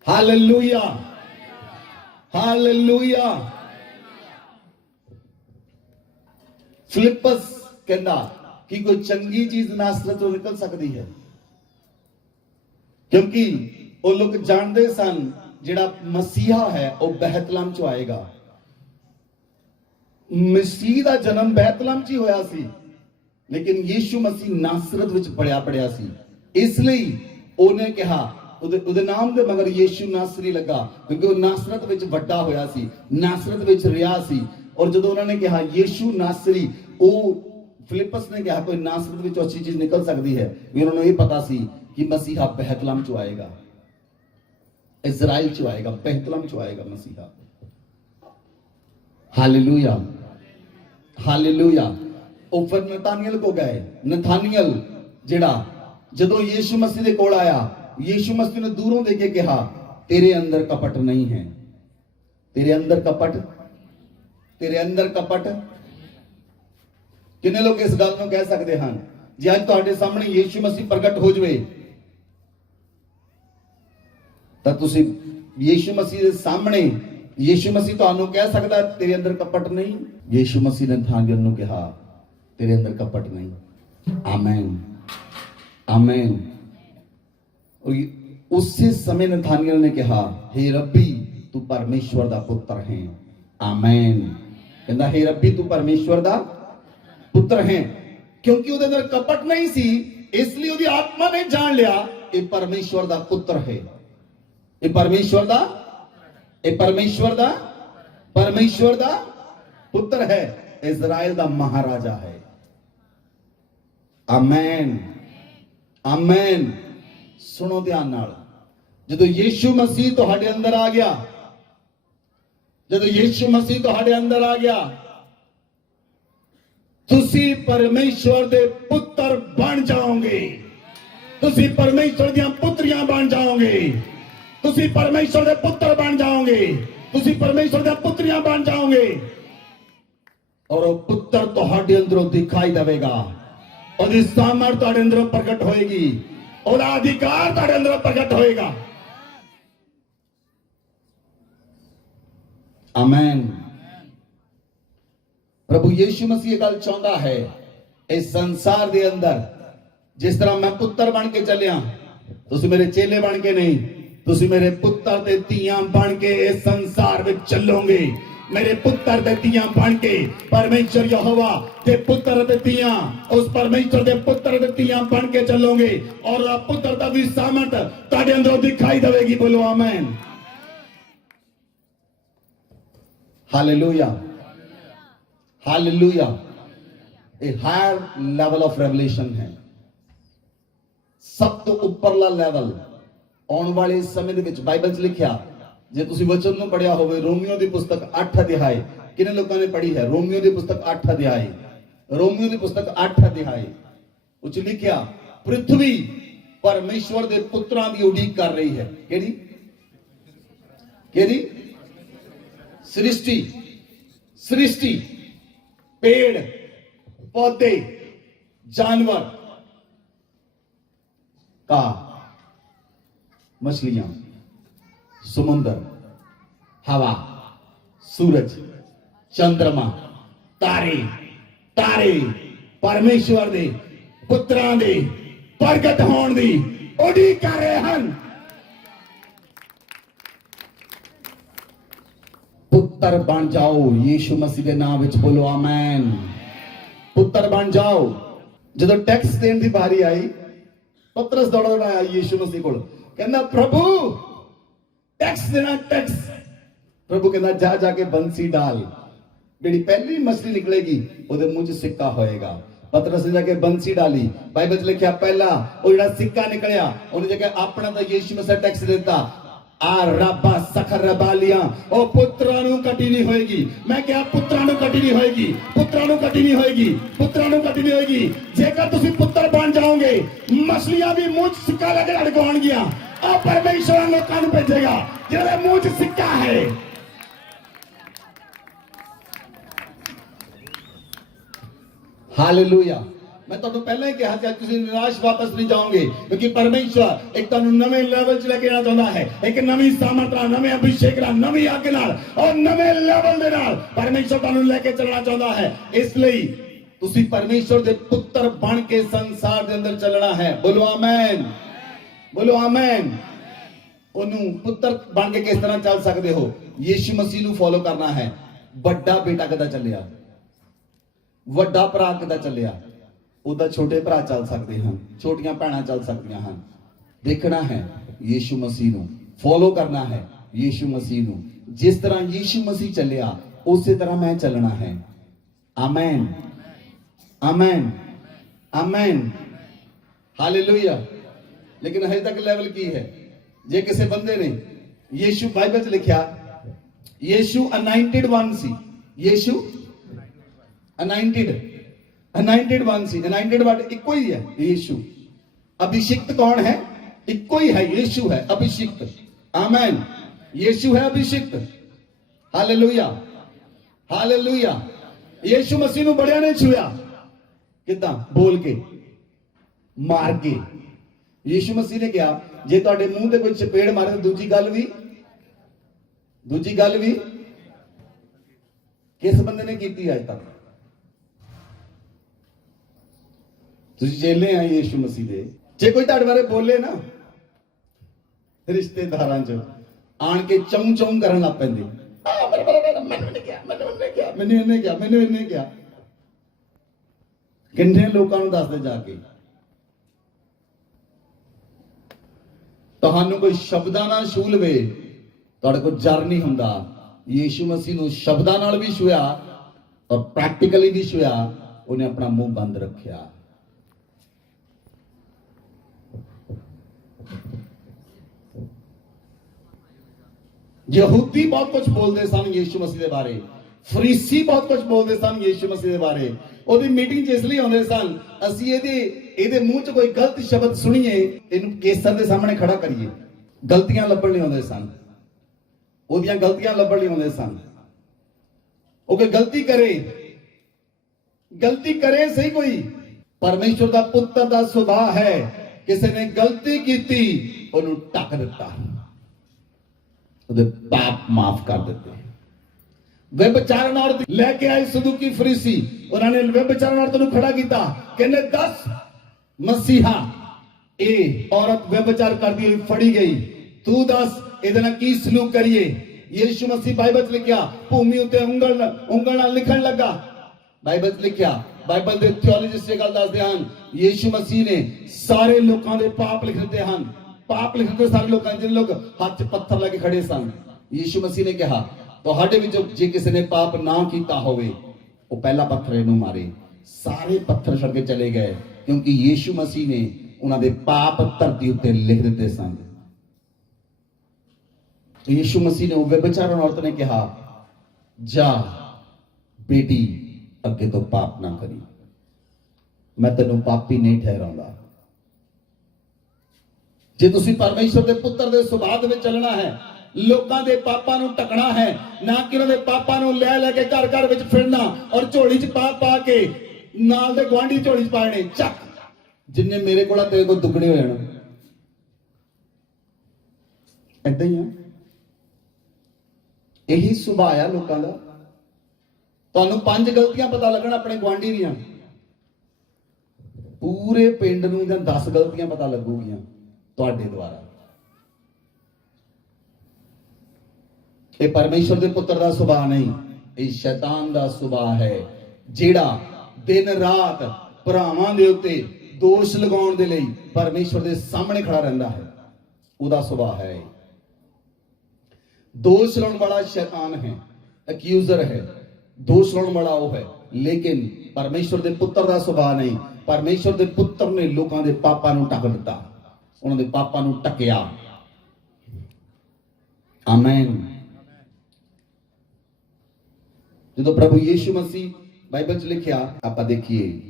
ਹਾਲੇਲੂਇਆ, ਹਾਲੇਲੂਇਆ। ਫਿਲਿप्पस ਕਹਿੰਦਾ ਕਿ ਕੋਈ ਚੰਗੀ ਚੀਜ਼ ਨਾਸਰਤ ਤੋਂ ਨਿਕਲ ਸਕਦੀ ਹੈ, ਕਿਉਂਕਿ ਉਹ ਲੋਕ ਜਾਣਦੇ ਸਨ ਜਿਹੜਾ ਮਸੀਹਾ ਹੈ ਉਹ ਬਹਿਤਲਮ ਚੋਂ ਆਏਗਾ। ਮਸੀਹ ਦਾ ਜਨਮ ਬਹਿਤਲਮ 'ਚ ਹੀ ਹੋਇਆ ਸੀ। ਲੇਕਿਨ ਯੀਸ਼ੂ ਮਸੀਹ ਨਾਸਰਤ ਵਿੱਚ ਪੜਿਆ ਸੀ, ਇਸ ਲਈ ਉਹਨੇ ਕਿਹਾ, ਉਹਦੇ ਨਾਮ ਦੇ ਮਗਰ ਯੀਸ਼ੂ ਨਾਸਰੀ ਲੱਗਾ, ਕਿਉਂਕਿ ਉਹ ਨਾਸਰਤ ਵਿੱਚ ਵੱਡਾ ਹੋਇਆ ਸੀ, ਨਾਸਰਤ ਵਿੱਚ ਰਿਹਾ ਸੀ। ਔਰ ਜਦੋਂ ਉਹਨਾਂ ਨੇ ਕਿਹਾ ਯੀਸ਼ੂ ਨਾਸਰੀ, ਉਹ ਫਿਲਿਪਸ ਨੇ ਕਿਹਾ ਕੋਈ ਨਾਸਰਤ ਵਿੱਚ ਅੱਛੀ ਚੀਜ਼ ਨਿਕਲ ਸਕਦੀ ਹੈ, ਵੀ ਉਹਨਾਂ ਨੂੰ ਇਹ ਪਤਾ ਸੀ ਕਿ ਮਸੀਹਾ ਬਹਿਤਲਮ ਚ ਆਏਗਾ, इजराइल ਚ आएगा, बहतलम ਚ आएगा मसीहा। Hallelujah, hallelujah. ਉਹ ਫਿਰ ਨਥਾਨੀਅਲ ਕੋ ਗਏ। ਨਥਾਨੀਅਲ ਜਿਹੜਾ ਜਦੋਂ ਯੀਸ਼ੂ ਮਸੀਹ ਦੇ ਕੋਲ ਆਇਆ, ਯੀਸ਼ੂ ਮਸੀਹ ਨੇ ਦੂਰੋਂ ਦੇਖ ਕੇ ਕਿਹਾ, ਤੇਰੇ ਅੰਦਰ ਕਪਟ ਨਹੀਂ ਹੈ, ਤੇਰੇ ਅੰਦਰ ਕਪਟ, ਤੇਰੇ ਅੰਦਰ ਕਪਟ। ਕਿੰਨੇ ਲੋਕ ਇਸ ਗੱਲ ਨੂੰ ਕਹਿ ਸਕਦੇ ਹਨ? ਜੇ ਅੱਜ ਤੁਹਾਡੇ ਸਾਹਮਣੇ ਯੀਸ਼ੂ ਮਸੀਹ ਪ੍ਰਗਟ ਹੋ ਜਾਵੇ ਤਾਂ ਤੁਸੀਂ ਯੀਸ਼ੂ ਮਸੀਹ ਦੇ ਸਾਹਮਣੇ, ਯੀਸ਼ੂ ਮਸੀਹ ਤੁਹਾਨੂੰ ਕਹਿ ਸਕਦਾ ਤੇਰੇ ਅੰਦਰ ਕਪਟ ਨਹੀਂ। ਯੀਸ਼ੂ ਮਸੀਹ ਨੇ ਨਥਾਨੀਅਲ ਨੂੰ ਕਿਹਾ ਤੇਰੇ ਅੰਦਰ ਕਪਟ ਨਹੀਂ। Amen, amen. ਉਸੇ ਸਮੇਂ ਨਥਾਨੀਅਲ ਨੇ ਕਿਹਾ, हे ਰੱਬੀ ਤੂੰ ਪਰਮੇਸ਼ਵਰ ਦਾ ਪੁੱਤਰ ਹੈ। ਆਮੇਨ। ਕਹਿੰਦਾ हे ਰੱਬੀ ਤੂੰ ਪਰਮੇਸ਼ਵਰ ਦਾ ਪੁੱਤਰ ਹੈ। ਕਿਉਂਕਿ ਉਹਦੇ ਅੰਦਰ ਕਪਟ ਨਹੀਂ ਸੀ, ਇਸ ਲਈ ਉਹਦੀ ਆਤਮਾ ਨੇ ਜਾਣ ਲਿਆ ਇਹ ਪਰਮੇਸ਼ਵਰ ਦਾ ਪੁੱਤਰ ਹੈ, ਇਹ ਪਰਮੇਸ਼ਵਰ ਦਾ, ਇਹ ਪਰਮੇਸ਼ਵਰ ਦਾ, ਪਰਮੇਸ਼ਵਰ ਦਾ ਪੁੱਤਰ ਹੈ, इजराइल ਦਾ ਮਹਾਰਾਜਾ ਹੈ। Amen, amen. ਸੁਣੋ ਧਿਆਨ ਨਾਲ, ਜਦੋਂ ਯੀਸ਼ੂ ਮਸੀਹ ਤੁਹਾਡੇ ਅੰਦਰ ਆ ਗਿਆ, ਜਦੋਂ ਯੀਸ਼ੂ ਮਸੀਹ ਤੁਹਾਡੇ ਅੰਦਰ ਆ ਗਿਆ, ਤੁਸੀਂ ਪਰਮੇਸ਼ਵਰ ਦੇ ਪੁੱਤਰ ਬਣ ਜਾਓਗੇ, ਤੁਸੀਂ ਪਰਮੇਸ਼ਵਰ ਦੀਆਂ ਪੁੱਤਰੀਆਂ ਬਣ ਜਾਓਗੇ, ਤੁਸੀਂ ਪਰਮੇਸ਼ਵਰ ਦੇ ਪੁੱਤਰ ਬਣ ਜਾਓਗੇ, ਤੁਸੀਂ ਪਰਮੇਸ਼ਵਰ ਦੀਆਂ ਪੁੱਤਰੀਆਂ ਬਣ ਜਾਓਗੇ। ਔਰ ਉਹ ਪੁੱਤਰ ਤੁਹਾਡੇ ਅੰਦਰੋਂ ਦਿਖਾਈ ਦੇਵੇਗਾ, ਉਹਦੀ ਸਾਮਰਥ ਤੁਹਾਡੇ ਅੰਦਰੋਂ ਪ੍ਰਗਟ ਹੋਏਗੀ, ਉਹਦਾ ਅਧਿਕਾਰ ਤੁਹਾਡੇ ਅੰਦਰੋਂ ਪ੍ਰਗਟ ਹੋਏਗਾ। ਆਮੇਨ। ਪ੍ਰਭੂ ਯੀਸ਼ੂ ਮਸੀਹ ਇਹ ਗੱਲ ਚਾਹੁੰਦਾ ਹੈ, ਇਸ ਸੰਸਾਰ ਦੇ ਅੰਦਰ ਜਿਸ ਤਰ੍ਹਾਂ ਮੈਂ ਪੁੱਤਰ ਬਣ ਕੇ ਚੱਲਿਆ, ਤੁਸੀਂ ਮੇਰੇ ਚੇਲੇ ਬਣ ਕੇ ਨਹੀਂ, ਤੁਸੀਂ ਮੇਰੇ ਪੁੱਤਰ ਤੇ ਧੀਆਂ ਬਣ ਕੇ ਇਸ ਸੰਸਾਰ ਵਿੱਚ ਚੱਲੋਗੇ। ਮੇਰੇ ਪੁੱਤਰ ਤੇ ਧੀਆਂ ਬਣ ਕੇ ਪਰਮੇਸ਼ਰ ਯਹੋਵਾ ਦੇ ਪੁੱਤਰ ਤੇ ਧੀਆਂ, ਉਸ ਪਰਮੇਸ਼ਰ ਦੇ ਪੁੱਤਰ ਤੇ ਧੀਆਂ ਬਣ ਕੇ ਚੱਲੋਗੇ, ਔਰ ਉਹ ਪੁੱਤਰਤਾ ਦੀ ਸਾਮਰਥ ਤੁਹਾਡੇ ਅੰਦਰੋਂ ਦਿਖਾਈ ਦੇਵੇਗੀ। ਬੋਲੋ ਆਮੇਨ, ਹਾਲੇਲੂਇਆ, ਹਾਲੇਲੂਇਆ। ਇਹ ਹਾਇਰ ਲੈਵਲ ਆਫ ਰੈਵਲੇਸ਼ਨ ਹੈ, ਸਭ ਤੋਂ ਉੱਪਰਲਾ ਲੈਵਲ। ਆਉਣ ਵਾਲੇ ਸਮੇਂ ਦੇ ਵਿੱਚ ਬਾਈਬਲ 'ਚ ਲਿਖਿਆ, ਜੇ ਤੁਸੀਂ ਵਚਨ ਨੂੰ ਪੜਿਆ ਹੋਵੇ, ਰੋਮੀਓ ਦੀ ਪੁਸਤਕ 8 ਅਧਿਆਏ, ਕਿੰਨੇ ਲੋਕਾਂ ਨੇ ਪੜ੍ਹੀ ਹੈ? ਰੋਮੀਓ ਦੀ ਪੁਸਤਕ 8 ਅਧਿਆਏ, ਰੋਮੀਓ ਦੀ ਪੁਸਤਕ 8 ਅਧਿਆਏ ਉੱਚ ਲਿਖਿਆ, ਪ੍ਰithvi ਪਰਮੇਸ਼ਵਰ ਦੇ ਪੁੱਤਰਾਂ ਦੀ ਉਡੀਕ ਕਰ ਰਹੀ ਹੈ। ਕਿਹੜੀ ਕਿਹੜੀ? सृष्टि, सृष्टि, पेड़ पौधे, जानवर का, मछलियां, समुद्र, हवा, सूरज, चंद्रमा, तारे, तारे परमेश्वर दे पुत्रां दे प्रगट होण दी उਡੀਕ कर रहे हैं। पुत्र बन जाओ यीशु मसीह के नाम विच, बोलो आमेन। पुत्र बन जाओ। जदों टैक्स देण दी बारी आई, पतरस दौड़ आया यीशु मसीह कोल, कहंदा प्रभु टैक्स देना, टैक्स। प्रभु कहंदा जा जाके बंसी डाल, जेड़ी पहली मछली निकलेगी ओदे मुंह च सिक्का होएगा। पतरस ने जाके बंसी डाली, बाइबल च लिखिया पहला वो जेड़ा सिक्का निकलिया उन्हें जगह अपना तो यीशु मसीह टैक्स देता। आ रब्बा सखर रबालियां ओ पुत्रां नूं कटी नहीं होएगी। मैं क्या पुत्रां नूं कटी नहीं होएगी, पुत्रां नूं कटी नहीं होएगी, पुत्रां नूं कटी नहीं होएगी। जेकर तुसीं पुत्र बन जाओगे, मछलियां भी मुंह च सिक्का लगे अड़काउणगियां। आ परमेश्वर लोकां नूं भेजेगा जिहदे मुंह च सिक्का है। हालेलुया। मैं तो पहले ही कहा कि तुसीं निराश वापस नहीं जाओगे, क्योंकि परमेश्वर एक तुहानूं नवे लेवल च लेके आना चाहता है। एक नवी सामर्थ नाल, नवे अभिषेक नाल, नवी अग नाल और नवे लेवल दे नाल परमेश्वर तुहानूं लेके चलना चाहता है। इसलिए तुसीं परमेश्वर दे पुत्र बन के संसार दे अंदर चलना है। बोलो आमीन, बोलो आमीन। ओनू पुत्र बन के किस तरह चल सकते हो? यीशु मसीह नूं फॉलो करना है। बड़ा बेटा किदां चलिया, ਵੱਡਾ ਭਰਾ ਕਿਦਾਂ ਚੱਲਿਆ, ਉਹਦਾ ਛੋਟੇ ਭਰਾ ਚੱਲ ਸਕਦੇ ਹਨ, ਛੋਟੀਆਂ ਭੈਣਾਂ ਚੱਲ ਸਕਦੀਆਂ ਹਨ। ਦੇਖਣਾ ਹੈ ਯੀਸ਼ੂ ਮਸੀਹ ਨੂੰ, ਫੋਲੋ ਕਰਨਾ ਹੈ ਯੀਸ਼ੂ ਮਸੀਹ ਨੂੰ। ਜਿਸ ਤਰ੍ਹਾਂ ਯੀਸ਼ੂ ਮਸੀਹ ਚੱਲਿਆ ਉਸੇ ਤਰ੍ਹਾਂ ਮੈਂ ਚੱਲਣਾ ਹੈ। Amen, amen, amen, hallelujah. ਲੇਕਿਨ ਹਜੇ ਤੱਕ ਲੈਵਲ ਕੀ ਹੈ? ਜੇ ਕਿਸੇ ਬੰਦੇ ਨੇ ਯੀਸ਼ੂ, ਬਾਈਬਲ 'ਚ ਲਿਖਿਆ ਯੀਸ਼ੂ ਅਨਾਇੰਟਡ ਵਨ ਸੀ, ਯੀਸ਼ੂ ਅਨਾਇੰਟਡ ਵਨ ਸੀ। ਅਨਾਇੰਟਡ ਵਰਡ ਇੱਕੋ ਹੀ ਹੈ, ਯੀਸ਼ੂ। ਅਭਿਸ਼ਿਕਤ ਕੌਣ ਹੈ? ਇੱਕੋ ਹੀ ਹੈ, ਯੀਸ਼ੂ ਹੈ ਅਭਿਸ਼ਿਕਤ। ਆਮੇਨ, ਯੀਸ਼ੂ ਹੈ ਅਭਿਸ਼ਿਕਤ। Hallelujah, hallelujah. ਯੀਸ਼ੂ ਮਸੀਹ ਨੂੰ ਬੜਿਆਂ ਨੇ ਛੂਇਆ, ਕਿਦਾਂ? ਬੋਲ ਕੇ, ਮਾਰ ਕੇ। ਯੀਸ਼ੂ ਮਸੀਹ ਨੇ ਕਿਹਾ ਜੇ ਤੁਹਾਡੇ ਮੂੰਹ ਤੇ ਕੋਈ ਚਪੇੜ ਮਾਰੇ ਤਾਂ ਦੂਜੀ ਗੱਲ ਵੀ ਕਿਸ ਬੰਦੇ ਨੇ ਕੀਤੀ ਅੱਜ ਤੱਕ? ਤੁਸੀਂ ਚੇਲੇ ਆ ਯੀਸ਼ੂ ਮਸੀਹ ਦੇ। ਜੇ ਕੋਈ ਤੁਹਾਡੇ ਬਾਰੇ ਬੋਲੇ ਨਾ, ਰਿਸ਼ਤੇਦਾਰਾਂ 'ਚ ਆਣ ਕੇ ਚੌਂ ਚੌਂ ਕਰਨ ਲੱਗ ਪੈਂਦੇ, ਮੈਨੂੰ ਇਹਨੇ ਕਿਹਾ। ਕਿੰਨੇ ਲੋਕਾਂ ਨੂੰ ਦੱਸਦੇ ਜਾ ਕੇ, ਤੁਹਾਨੂੰ ਕੋਈ ਸ਼ਬਦਾਂ ਨਾਲ ਛੂ ਲਵੇ ਤੁਹਾਡੇ ਕੋਲ ਜਰ ਨਹੀਂ ਹੁੰਦਾ। ਯੀਸ਼ੂ ਮਸੀਹ ਨੂੰ ਸ਼ਬਦਾਂ ਨਾਲ ਵੀ ਛੂਇਆ ਔਰ ਪ੍ਰੈਕਟੀਕਲੀ ਵੀ ਛੂਇਆ, ਉਹਨੇ ਆਪਣਾ ਮੂੰਹ ਬੰਦ ਰੱਖਿਆ। ਯਹੂਦੀ ਬਹੁਤ ਕੁਝ ਬੋਲਦੇ ਸਨ ਯੀਸ਼ੂ ਮਸੀਹ ਦੇ ਬਾਰੇ, ਫਰੀਸੀ ਬਹੁਤ ਕੁਝ ਬੋਲਦੇ ਸਨ ਯੀਸ਼ੂ ਮਸੀਹ ਦੇ ਬਾਰੇ। ਉਹਦੀ ਮੀਟਿੰਗ 'ਚ ਇਸ ਲਈ ਆਉਂਦੇ ਸਨ, ਅਸੀਂ ਇਹਦੇ ਮੂੰਹ 'ਚ ਕੋਈ ਗਲਤ ਸ਼ਬਦ ਸੁਣੀਏ, ਇਹਨੂੰ ਕੇਸਰ ਦੇ ਸਾਹਮਣੇ ਖੜਾ ਕਰੀਏ। ਗਲਤੀਆਂ ਲੱਭਣ ਲਈ ਆਉਂਦੇ ਸਨ, ਉਹਦੀਆਂ ਗਲਤੀਆਂ ਲੱਭਣ ਲਈ ਆਉਂਦੇ ਸਨ। ਉਹ ਕੋਈ ਗਲਤੀ ਕਰੇ ਸਹੀ, ਕੋਈ ਪਰਮੇਸ਼ਵਰ ਦਾ ਪੁੱਤਰ ਦਾ ਸੁਭਾਅ ਹੈ, ਕਿਸੇ ਨੇ ਗਲਤੀ ਕੀਤੀ ਉਹਨੂੰ ਢੱਕ ਦਿੱਤਾ, ਉਹਦੇ ਪਾਪ ਮਾਫ ਕਰ ਦਿੱਤੇ। ਵਿਭਚਾਰਨ ਔਰਤ ਲੈ ਕੇ ਆਏ ਸਦੂਕੀ ਫਰੀਸੀ, ਉਹਨਾਂ ਨੇ ਵਿਭਚਾਰਨ ਔਰਤ ਨੂੰ ਖੜਾ ਕੀਤਾ, ਕਹਿੰਦੇ ਦੱਸ ਮਸੀਹਾ, ਇਹ ਔਰਤ ਵਿਭਚਾਰ ਕਰਦੀ ਹੋਈ ਫੜੀ ਗਈ, ਤੂੰ ਦੱਸ ਇਹਦੇ ਨਾਲ ਕੀ ਸਲੂਕ ਕਰੀਏ। ਯੀਸ਼ੂ ਮਸੀਹ ਬਾਈਬਲ 'ਚ ਲਿਖਿਆ, ਭੂਮੀ ਉੱਤੇ ਉਂਗਲ ਨਾਲ ਲਿਖਣ ਲੱਗਾ। ਬਾਈਬਲ 'ਚ ਲਿਖਿਆ, ਬਾਈਬਲ ਦੇ ਥਿਓਲੋਜਿਸਟ ਇਹ ਗੱਲ ਦੱਸਦੇ ਹਨ, ਯੀਸ਼ੂ ਮਸੀਹ ਨੇ ਸਾਰੇ ਲੋਕਾਂ ਦੇ ਪਾਪ ਲਿਖ ਦਿੱਤੇ ਹਨ। ਪਾਪ ਲਿਖ ਦਿੱਤੇ ਸਾਰੇ ਲੋਕਾਂ, ਜਿਹਨੇ ਲੋਕ ਹੱਥ 'ਚ ਪੱਥਰ ਲੈ ਕੇ ਖੜੇ ਸਨ। ਯੀਸ਼ੂ ਮਸੀਹ ਨੇ ਕਿਹਾ ਤੁਹਾਡੇ ਵਿੱਚੋਂ ਜੇ ਕਿਸੇ ਨੇ ਪਾਪ ਨਾ ਕੀਤਾ ਹੋਵੇ ਉਹ ਪਹਿਲਾ ਪੱਥਰ ਇਹਨੂੰ ਮਾਰੇ। ਸਾਰੇ ਪੱਥਰ ਛੱਡ ਕੇ ਚਲੇ ਗਏ, ਕਿਉਂਕਿ ਯੀਸ਼ੂ ਮਸੀਹ ਨੇ ਉਹਨਾਂ ਦੇ ਪਾਪ ਧਰਤੀ ਉੱਤੇ ਲਿਖ ਦਿੱਤੇ ਸਨ। ਯੀਸ਼ੂ ਮਸੀਹ ਨੇ ਉਹ ਵਿਭਚਾਰਨ ਔਰਤ ਨੇ ਕਿਹਾ, ਜਾ ਬੇਟੀ ਅੱਗੇ ਤੋਂ ਪਾਪ ਨਾ ਕਰੀ, ਮੈਂ ਤੈਨੂੰ ਪਾਪੀ ਨਹੀਂ ਠਹਿਰਾਉਂਦਾ। ਜੇ ਤੁਸੀਂ ਪਰਮੇਸ਼ਵਰ ਦੇ ਪੁੱਤਰ ਦੇ ਸੁਭਾਅ ਦੇ ਵਿੱਚ ਚੱਲਣਾ ਹੈ, ਲੋਕਾਂ ਦੇ ਪਾਪਾਂ ਨੂੰ ਢਕਣਾ ਹੈ, ਨਾ ਕਿ ਉਹਨਾਂ ਦੇ ਪਾਪਾਂ ਨੂੰ ਲੈ ਕੇ ਘਰ ਘਰ ਵਿੱਚ ਫਿਰਨਾ ਔਰ ਝੋਲੀ 'ਚ ਪਾ ਕੇ ਨਾਲ ਦੇ ਗੁਆਂਢੀ ਝੋਲੀ 'ਚ ਪਾਣੇ, ਚੱਕ ਜਿੰਨੇ ਮੇਰੇ ਕੋਲ ਆ ਤੇਰੇ ਕੋਲ ਦੁੱਗਣੇ ਹੋ ਜਾਣ। ਏਦਾਂ ਹੀ ਆ, ਇਹੀ ਸੁਭਾਅ ਆ ਲੋਕਾਂ ਦਾ। ਤੁਹਾਨੂੰ 5 ਗਲਤੀਆਂ ਪਤਾ ਲੱਗਣ ਆਪਣੇ ਗੁਆਂਢੀ ਦੀਆਂ, ਪੂਰੇ ਪਿੰਡ ਨੂੰ ਜਾਂ 10 ਗਲਤੀਆਂ ਪਤਾ ਲੱਗੂਗੀਆਂ ਤੁਹਾਡੇ ਦੁਆਰਾ। ਇਹ ਪਰਮੇਸ਼ਵਰ ਦੇ ਪੁੱਤਰ ਦਾ ਸੁਭਾਅ ਨਹੀਂ, ਇਹ ਸ਼ੈਤਾਨ ਦਾ ਸੁਭਾਅ ਹੈ, ਜਿਹੜਾ ਦਿਨ ਰਾਤ ਭਰਾਵਾਂ ਦੇ ਉੱਤੇ ਦੋਸ਼ ਲਗਾਉਣ ਦੇ ਲਈ ਪਰਮੇਸ਼ਵਰ ਦੇ ਸਾਹਮਣੇ ਖੜਾ ਰਹਿੰਦਾ ਹੈ। ਉਹਦਾ ਸੁਭਾਅ ਹੈ, ਦੋਸ਼ ਲਾਉਣ ਵਾਲਾ ਸ਼ੈਤਾਨ ਹੈ, ਅਕਿਊਜ਼ਰ ਹੈ, ਦੋਸ਼ ਲਾਉਣ ਵਾਲਾ ਉਹ ਹੈ। ਲੇਕਿਨ ਪਰਮੇਸ਼ਵਰ ਦੇ ਪੁੱਤਰ ਦਾ ਸੁਭਾਅ ਨਹੀਂ। ਪਰਮੇਸ਼ਵਰ ਦੇ ਪੁੱਤਰ ਨੇ ਲੋਕਾਂ ਦੇ ਪਾਪਾਂ ਨੂੰ ਢੱਕ ਦਿੱਤਾ, ਉਹਨਾਂ ਦੇ ਪਾਪਾਂ ਨੂੰ ਢੱਕਿਆ। ਆਮੇਨ। ਜਦੋਂ ਪ੍ਰਭੂ ਯੀਸ਼ੂ ਮਸੀਹ ਬਾਈਬਲ 'ਚ ਲਿਖਿਆ, ਆਪਾਂ ਦੇਖੀਏ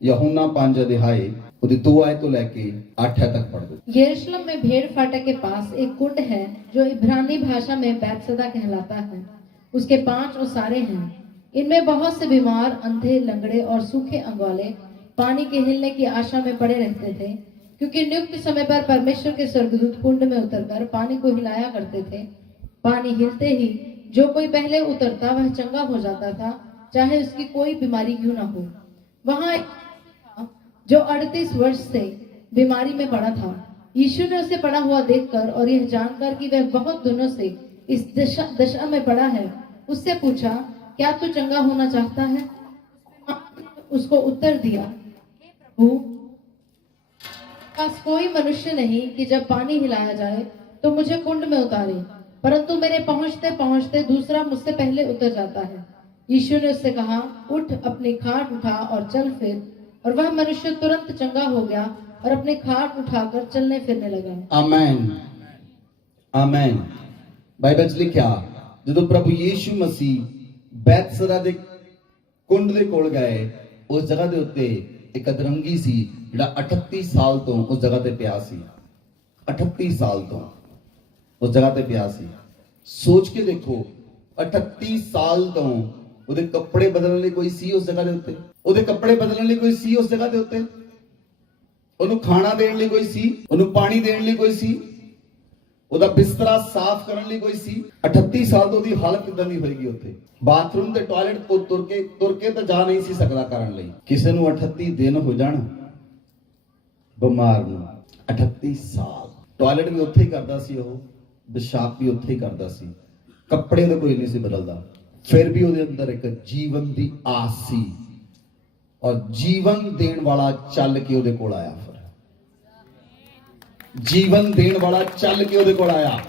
यूहन्ना 5 अध्याय ਉਹਦੀ 2 आयत ਤੋਂ ਲੈ ਕੇ 8 तक पढ़ दो। यरूशलेम में भेड़ फाटक के पास एक कुंड है जो इब्रानी भाषा में बैतसदा कहलाता है। उसके 5 ओसारे हैं, इनमें बहुत से बीमार, अंधे, लंगड़े और सूखे अंगोले पानी के हिलने की आशा में पड़े रहते थे, क्योंकि नियुक्त समय पर परमेश्वर के स्वर्गदूत कुंड में उतरकर पानी को हिलाया करते थे। पानी हिलते ही जो कोई पहले उतरता वह चंगा हो जाता था, चाहे उसकी कोई बीमारी क्यों न हो। वहां जो 38 वर्ष से बीमारी में पड़ा था। यीशु ने उसे पड़ा हुआ देखकर और यह जानकर कि वह बहुत दिनों से इस दशा में पड़ा है, उससे पूछा, क्या तू चंगा होना चाहता है? उसको उत्तर दिया, हे हूँ। पास कोई मनुष्य नहीं कि जब पानी हिलाया जाए तो मुझे कुंड में उतारे, परंतु मेरे पहुंचते पहुंचते दूसरा मुझसे पहले उतर जाता है। यीशु ने उससे कहा, उठ, अपनी खाट उठा और चल फिर। और वह मनुष्य तुरंत चंगा हो गया और अपनी खाट उठाकर चलने फिरने लगा। आमेन आमेन। ਬਾਈਬਲ 'ਚ ਲਿਖਿਆ ਜਦੋਂ ਪ੍ਰਭੂ ਯੀਸ਼ੂ ਮਸੀਹ ਬੈਤਸਦਾ ਦੇ ਕੁੰਡ ਦੇ ਕੋਲ ਗਏ, ਉਸ ਜਗ੍ਹਾ ਦੇ ਉੱਤੇ ਇੱਕ ਅਧਰੰਗੀ ਸੀ ਜਿਹੜਾ 38 ਸਾਲ ਤੋਂ ਉਸ ਜਗ੍ਹਾ ਤੇ ਪਿਆ ਸੀ। 38 ਸਾਲ ਤੋਂ ਉਸ ਜਗ੍ਹਾ ਤੇ ਪਿਆ ਸੀ। ਸੋਚ ਕੇ ਦੇਖੋ, 38 ਸਾਲ ਤੋਂ ਉਹਦੇ ਕੱਪੜੇ ਬਦਲਣ ਲਈ ਕੋਈ ਸੀ ਉਸ ਜਗ੍ਹਾ ਦੇ ਉੱਤੇ? ਉਹਦੇ ਕੱਪੜੇ ਬਦਲਣ ਲਈ ਕੋਈ ਸੀ ਉਸ ਜਗ੍ਹਾ ਦੇ ਉੱਤੇ? ਉਹਨੂੰ ਖਾਣਾ ਦੇਣ ਲਈ ਕੋਈ ਸੀ? ਉਹਨੂੰ ਪਾਣੀ ਦੇਣ ਲਈ ਕੋਈ ਸੀ? ਉਹਦਾ ਬਿਸਤਰਾ ਸਾਫ਼ ਕਰਨ ਲਈ ਕੋਈ ਸੀ? 38 ਸਾਲ ਤੋਂ ਉਹਦੀ ਹਾਲਤ ਕਿਦਾਂ ਦੀ ਹੋਏਗੀ ਉੱਥੇ? ਬਾਥਰੂਮ ਤੇ ਟਾਇਲਟ ਤੋਂ ਤੁਰ ਕੇ ਤਾਂ ਜਾ ਨਹੀਂ ਸੀ ਸਕਦਾ ਕਰਨ ਲਈ। ਕਿਸੇ ਨੂੰ 38 ਦਿਨ ਹੋ ਜਾਣ ਬਿਮਾਰ ਨੂੰ, 38 ਸਾਲ ਟਾਇਲਟ ਵੀ ਉੱਥੇ ਹੀ ਕਰਦਾ ਸੀ, ਉਹ ਪਿਸ਼ਾਬ ਵੀ ਉੱਥੇ ਹੀ ਕਰਦਾ ਸੀ, ਕੱਪੜੇ ਉਹਦੇ ਕੋਈ ਨਹੀਂ ਸੀ ਬਦਲਦਾ। ਫਿਰ ਵੀ ਉਹਦੇ ਅੰਦਰ ਇੱਕ ਜੀਵਨ ਦੀ ਆਸ ਸੀ ਔਰ ਜੀਵਨ ਦੇਣ ਵਾਲਾ ਚੱਲ ਕੇ ਉਹਦੇ ਕੋਲ ਆਇਆ। ਫਿਰ ਜੀਵਨ ਦੇਣ ਵਾਲਾ ਚੱਲ ਕੇ ਉਹਦੇ ਕੋਲ ਆਇਆ।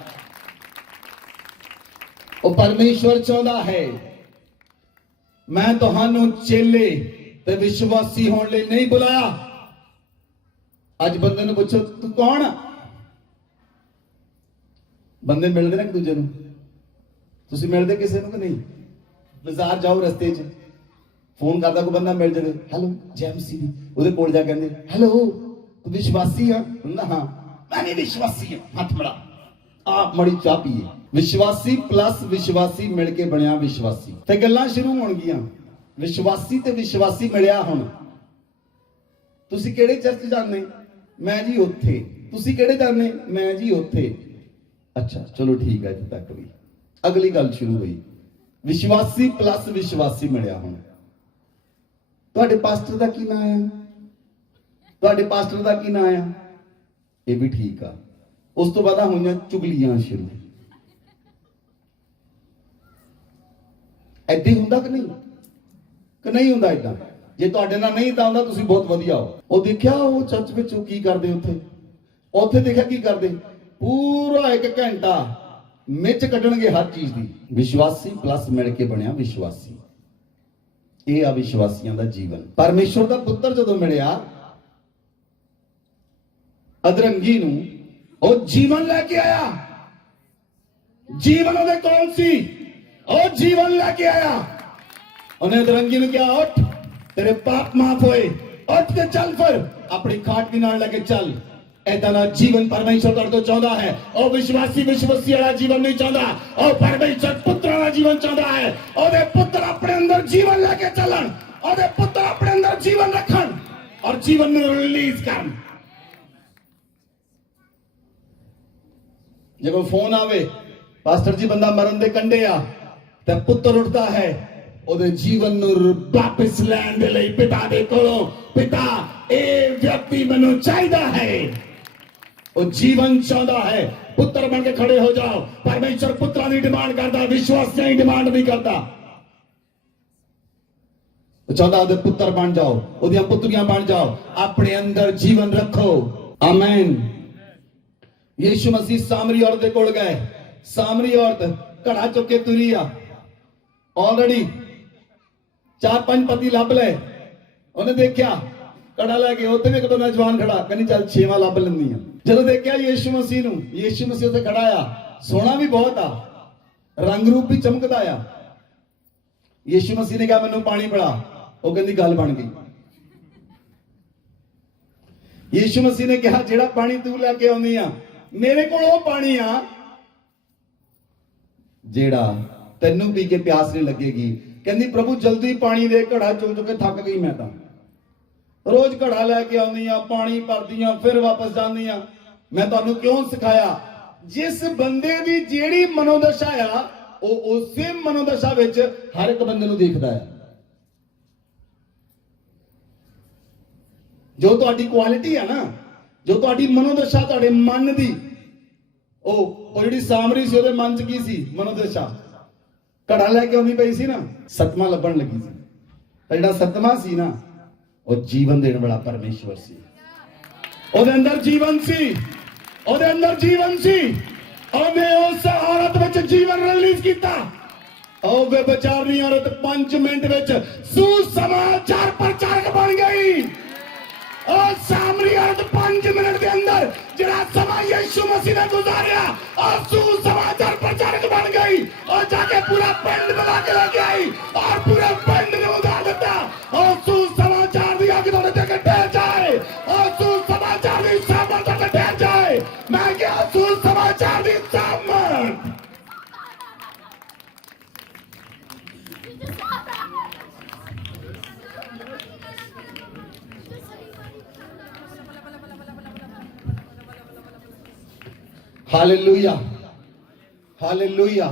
ਉਹ ਪਰਮੇਸ਼ਵਰ ਚਾਹੁੰਦਾ ਹੈ, ਮੈਂ ਤੁਹਾਨੂੰ ਚੇਲੇ ਤੇ ਵਿਸ਼ਵਾਸੀ ਹੋਣ ਲਈ ਨਹੀਂ ਬੁਲਾਇਆ। ਅੱਜ ਬੰਦੇ ਨੂੰ ਪੁੱਛੋ, ਤੂੰ ਕੌਣ ਆ? ਬੰਦੇ ਮਿਲਦੇ ਨੇ ਇੱਕ ਦੂਜੇ ਨੂੰ? ਤੁਸੀਂ ਮਿਲਦੇ ਕਿਸੇ ਨੂੰ ਕਿ ਨਹੀਂ? ਬਾਜ਼ਾਰ ਜਾਓ, ਰਸਤੇ 'ਚ ਫੋਨ ਕਰਦਾ ਕੋਈ ਬੰਦਾ ਮਿਲ ਜਾਵੇ, ਹੈਲੋ ਜੈਮਸੀ, ਉਹਦੇ ਕੋਲ ਜਾ ਕਹਿੰਦੇ, ਹੈਲੋ ਤੂੰ ਵਿਸ਼ਵਾਸੀ ਆ? ਹੁੰਦਾ ਹਾਂ, ਮੈਂ ਵੀ ਵਿਸ਼ਵਾਸੀ ਹਾਂ, ਹੱਥ ਮਿਲਾ, ਆਪ ਮੜੀ ਚਾਹ ਪੀਏ। ਵਿਸ਼ਵਾਸੀ ਪਲੱਸ ਵਿਸ਼ਵਾਸੀ ਮਿਲ ਕੇ ਬਣਿਆ ਵਿਸ਼ਵਾਸੀ। ਤੇ ਗੱਲਾਂ ਸ਼ੁਰੂ ਹੋਣਗੀਆਂ। ਵਿਸ਼ਵਾਸੀ ਤੇ ਵਿਸ਼ਵਾਸੀ ਮਿਲਿਆ। ਹੁਣ ਤੁਸੀਂ ਕਿਹੜੇ ਚਰਚ ਜਾਂਦੇ? ਮੈਂ ਜੀ ਉੱਥੇ। ਤੁਸੀਂ ਕਿਹੜੇ ਜਾਂਦੇ? ਮੈਂ ਜੀ ਉੱਥੇ। ਅੱਛਾ ਚਲੋ ਠੀਕ ਹੈ, ਇੱਥੇ ਤੱਕ ਵੀ। ਅਗਲੀ ਗੱਲ ਸ਼ੁਰੂ ਹੋਈ, ਵਿਸ਼ਵਾਸੀ ਪਲੱਸ ਵਿਸ਼ਵਾਸੀ ਮਿਲਿਆ। ਹੁਣ ਤੁਹਾਡੇ ਪਾਸਟਰ ਦਾ ਕੀ ਨਾਮ ਹੈ? ਤੁਹਾਡੇ ਪਾਸਟਰ ਦਾ ਕੀ ਨਾਮ ਹੈ? ਇਹ ਵੀ ਠੀਕ ਆ। ਉਸ ਤੋਂ ਬਾਅਦ ਹੋਈਆਂ ਚੁਗਲੀਆਂ ਸ਼ੁਰੂ। ਏਦਾਂ ਹੁੰਦਾ ਕਿ ਨਹੀਂ? ਕਿ ਨਹੀਂ ਹੁੰਦਾ ਏਦਾਂ? ਜੇ ਤੁਹਾਡੇ ਨਾਲ ਨਹੀਂ ਤਾਂ ਹੁੰਦਾ, ਤੁਸੀਂ ਬਹੁਤ ਵਧੀਆ ਹੋ। ਉਹ ਦੇਖਿਆ ਉਹ ਚਰਚ ਵਿੱਚ ਕੀ ਕਰਦੇ ਉੱਥੇ? ਉੱਥੇ ਦੇਖਿਆ ਕੀ ਕਰਦੇ? ਪੂਰਾ 1 ਘੰਟਾ ਮਿੱਚ ਕੱਢਣਗੇ ਹਰ ਚੀਜ਼ ਦੀ। ਵਿਸ਼ਵਾਸੀ ਪਲੱਸ ਮਿਲ ਕੇ ਬਣਿਆ ਵਿਸ਼ਵਾਸੀ। ਇਹ ਆ ਵਿਸ਼ਵਾਸੀਆਂ ਦਾ ਜੀਵਨ। ਪਰਮੇਸ਼ਵਰ ਦਾ ਪੁੱਤਰ ਜਦੋਂ ਮਿਲਿਆ ਅਧਰੰਗੀ ਨੂੰ, ਉਹ ਜੀਵਨ ਲੈ ਕੇ ਆਇਆ। ਜੀਵਨ ਉਹਦੇ ਕੋਲ ਸੀ, ਉਹ ਜੀਵਨ ਲੈ ਕੇ ਆਇਆ। ਉਹਨੇ ਅਧਰੰਗੀ ਨੂੰ ਕਿਹਾ, ਉੱਠ, ਤੇਰੇ ਪਾਪ ਮਾਫ ਹੋਏ, ਉੱਠ ਕੇ ਚੱਲ, ਫਿਰ ਆਪਣੀ ਖਾਟ ਵੀ ਨਾਲ ਲੈ ਕੇ ਚੱਲ। ਏਦਾਂ ਦਾ ਜੀਵਨ ਪਰਮੇਸ਼ਵਰ ਤੁਹਾਡੇ ਤੋਂ ਚਾਹੁੰਦਾ ਹੈ। ਉਹ ਵਿਸ਼ਵਾਸੀ ਵਾਲਾ ਜੀਵਨ ਨਹੀਂ ਚਾਹੁੰਦਾ, ਉਹ ਪਰਮੇਸ਼ਵਰ ਪੁੱਤਰ ਵਾਲਾ ਜੀਵਨ ਚਾਹੁੰਦਾ ਹੈ। ਉਹਦੇ ਪੁੱਤਰ ਆਪਣੇ ਅੰਦਰ ਜੀਵਨ ਲੈ ਕੇ ਚੱਲਣ, ਉਹਦੇ ਪੁੱਤਰ ਆਪਣੇ ਅੰਦਰ ਜੀਵਨ ਰੱਖਣ ਔਰ ਜੀਵਨ ਨੂੰ ਰਿਲੀਜ਼ ਕਰਨ। ਜਦੋਂ ਫੋਨ ਆਵੇ, ਪਾਸਟਰ ਜੀ ਬੰਦਾ ਮਰਨ ਦੇ ਕੰਢੇ ਆ, ਤੇ ਪੁੱਤਰ ਉੱਠਦਾ ਹੈ ਉਹਦੇ ਜੀਵਨ ਨੂੰ ਵਾਪਸ ਲੈਣ ਦੇ ਲਈ ਪਿਤਾ ਦੇ ਕੋਲੋਂ, ਪਿਤਾ ਇਹ ਵਿਅਕਤੀ ਮੈਨੂੰ ਚਾਹੀਦਾ ਹੈ। ਉਹ ਜੀਵਨ ਚਾਹੁੰਦਾ ਹੈ। ਪੁੱਤਰ ਬਣ ਕੇ ਖੜੇ ਹੋ ਜਾਓ। ਪਰਮੇਸ਼ਰ ਪੁੱਤਰਾਂ ਦੀ ਡਿਮਾਂਡ ਕਰਦਾ, ਵਿਸ਼ਵਾਸੀਆਂ ਦੀ ਡਿਮਾਂਡ ਨਹੀਂ ਕਰਦਾ। ਉਹ ਚਾਹੁੰਦਾ ਉਹਦੇ ਪੁੱਤਰ ਬਣ ਜਾਓ, ਉਹਦੀਆਂ ਪੁੱਤਰੀਆਂ ਬਣ ਜਾਓ, ਆਪਣੇ ਅੰਦਰ ਜੀਵਨ ਰੱਖੋ। ਆਮੇਨ। ਯੀਸ਼ੂ ਮਸੀਹ ਸਾਮਰੀ ਔਰਤ ਦੇ ਕੋਲ ਗਏ। ਸਾਮਰੀ ਔਰਤ ਘੜਾ ਚੁੱਕ ਕੇ ਤੁਰੀ ਆ। ਆਲਰੇਡੀ 4-5 ਪਤੀ ਲੱਭ ਲਏ। ਉਹਨੇ ਦੇਖਿਆ ਘੜਾ ਲੈ ਕੇ, ਉੱਥੇ ਵੀ ਇੱਕ ਬੰਦਾ ਜਵਾਨ ਖੜਾ, ਕਹਿੰਦੀ ਚੱਲ 6ਵਾਂ ਲੱਭ ਲੈਂਦੀ ਆ। ਜਦੋਂ ਦੇਖਿਆ ਯੀਸ਼ੂ ਮਸੀਹ ਨੂੰ, ਯੀਸ਼ੂ ਮਸੀਹ ਉੱਥੇ ਖੜਾ ਆ, ਸੋਹਣਾ ਵੀ ਬਹੁਤ ਆ, ਰੰਗ ਰੂਪ ਵੀ ਚਮਕਦਾ ਆ। ਯੀਸ਼ੂ ਮਸੀਹ ਨੇ ਕਿਹਾ ਮੈਨੂੰ ਪਾਣੀ ਪਿਲਾ। ਉਹ ਕਹਿੰਦੀ ਗੱਲ ਬਣ ਗਈ। ਯੀਸ਼ੂ ਮਸੀਹ ਨੇ ਕਿਹਾ ਜਿਹੜਾ ਪਾਣੀ ਤੂੰ ਲੈ ਕੇ ਆਉਂਦੀ ਆ, ਮੇਰੇ ਕੋਲ ਉਹ ਪਾਣੀ ਆ ਜਿਹੜਾ ਤੈਨੂੰ ਪੀ ਕੇ ਪਿਆਸ ਨਹੀਂ ਲੱਗੇਗੀ। ਕਹਿੰਦੀ ਪ੍ਰਭੂ ਜਲਦੀ ਪਾਣੀ ਦੇ, ਘੜਾ ਚੁੱਕ ਚੁੱਕ ਕੇ ਥੱਕ ਗਈ ਮੈਂ ਤਾਂ। ਰੋਜ਼ ਘੜਾ ਲੈ ਕੇ ਆਉਂਦੀ ਆ, ਪਾਣੀ ਭਰਦੀ ਆ, ਫਿਰ ਵਾਪਸ ਜਾਂਦੀ ਆ। ਮੈਂ ਤੁਹਾਨੂੰ ਕਿਉਂ ਸਿਖਾਇਆ? ਜਿਸ ਬੰਦੇ ਦੀ ਜਿਹੜੀ ਮਨੋਦਸ਼ਾ ਆ, ਉਹ ਉਸੇ ਮਨੋਦਸ਼ਾ ਵਿੱਚ ਹਰ ਇੱਕ ਬੰਦੇ ਨੂੰ ਦੇਖਦਾ ਹੈ। ਜੋ ਤੁਹਾਡੀ ਕੁਆਲਿਟੀ ਆ ਨਾ, ਜੋ ਤੁਹਾਡੀ ਮਨੋਦਸ਼ਾ, ਤੁਹਾਡੇ ਮਨ ਦੀ, ਉਹ ਜਿਹੜੀ ਸਾਮਰੀ ਸੀ, ਉਹਦੇ ਮਨ 'ਚ ਕੀ ਸੀ ਮਨੋਦਸ਼ਾ? ਘੜਾ ਲੈ ਕੇ ਆਉਂਦੀ ਪਈ ਸੀ ਨਾ, ਸਤਮਾ ਲੱਭਣ ਲੱਗੀ ਸੀ। ਤਾਂ ਜਿਹੜਾ ਸਤਮਾ ਸੀ ਨਾ, ਉਹ ਜੀਵਨ ਦੇਣ ਵਾਲਾ ਪਰਮੇਸ਼ਵਰ ਸੀ। ਉਹਦੇ ਅੰਦਰ ਜੀਵਨ ਸੀ, ਉਹਦੇ ਅੰਦਰ ਜੀਵਨ ਸੀ। ਉਹਨੇ ਉਸ ਔਰਤ ਵਿੱਚ ਜੀਵਨ ਰਿਲੀਜ਼ ਕੀਤਾ। ਉਹ ਬੇਚਾਰੀ ਔਰਤ 5 ਮਿੰਟ ਵਿੱਚ ਸੁਸਮਾਚਾਰ ਪ੍ਰਚਾਰਕ ਬਣ ਗਈ। और सामरी औरत 5 मिनट के अंदर जरा समय यीशु मसीह ने गुजारा और सुसमाचार प्रचारक बन गई और जाके पूरा पिंड मिला के लेके आई और पूरे पिंड ने उधार देता और सुसमाचार दिया कि थोड़े तक ठहर जाए और सुसमाचार दी सामर्थ तक ठहर जाए। मैं क्या सुसमाचार दी सामर्थ हालेलुया, हालेलुया।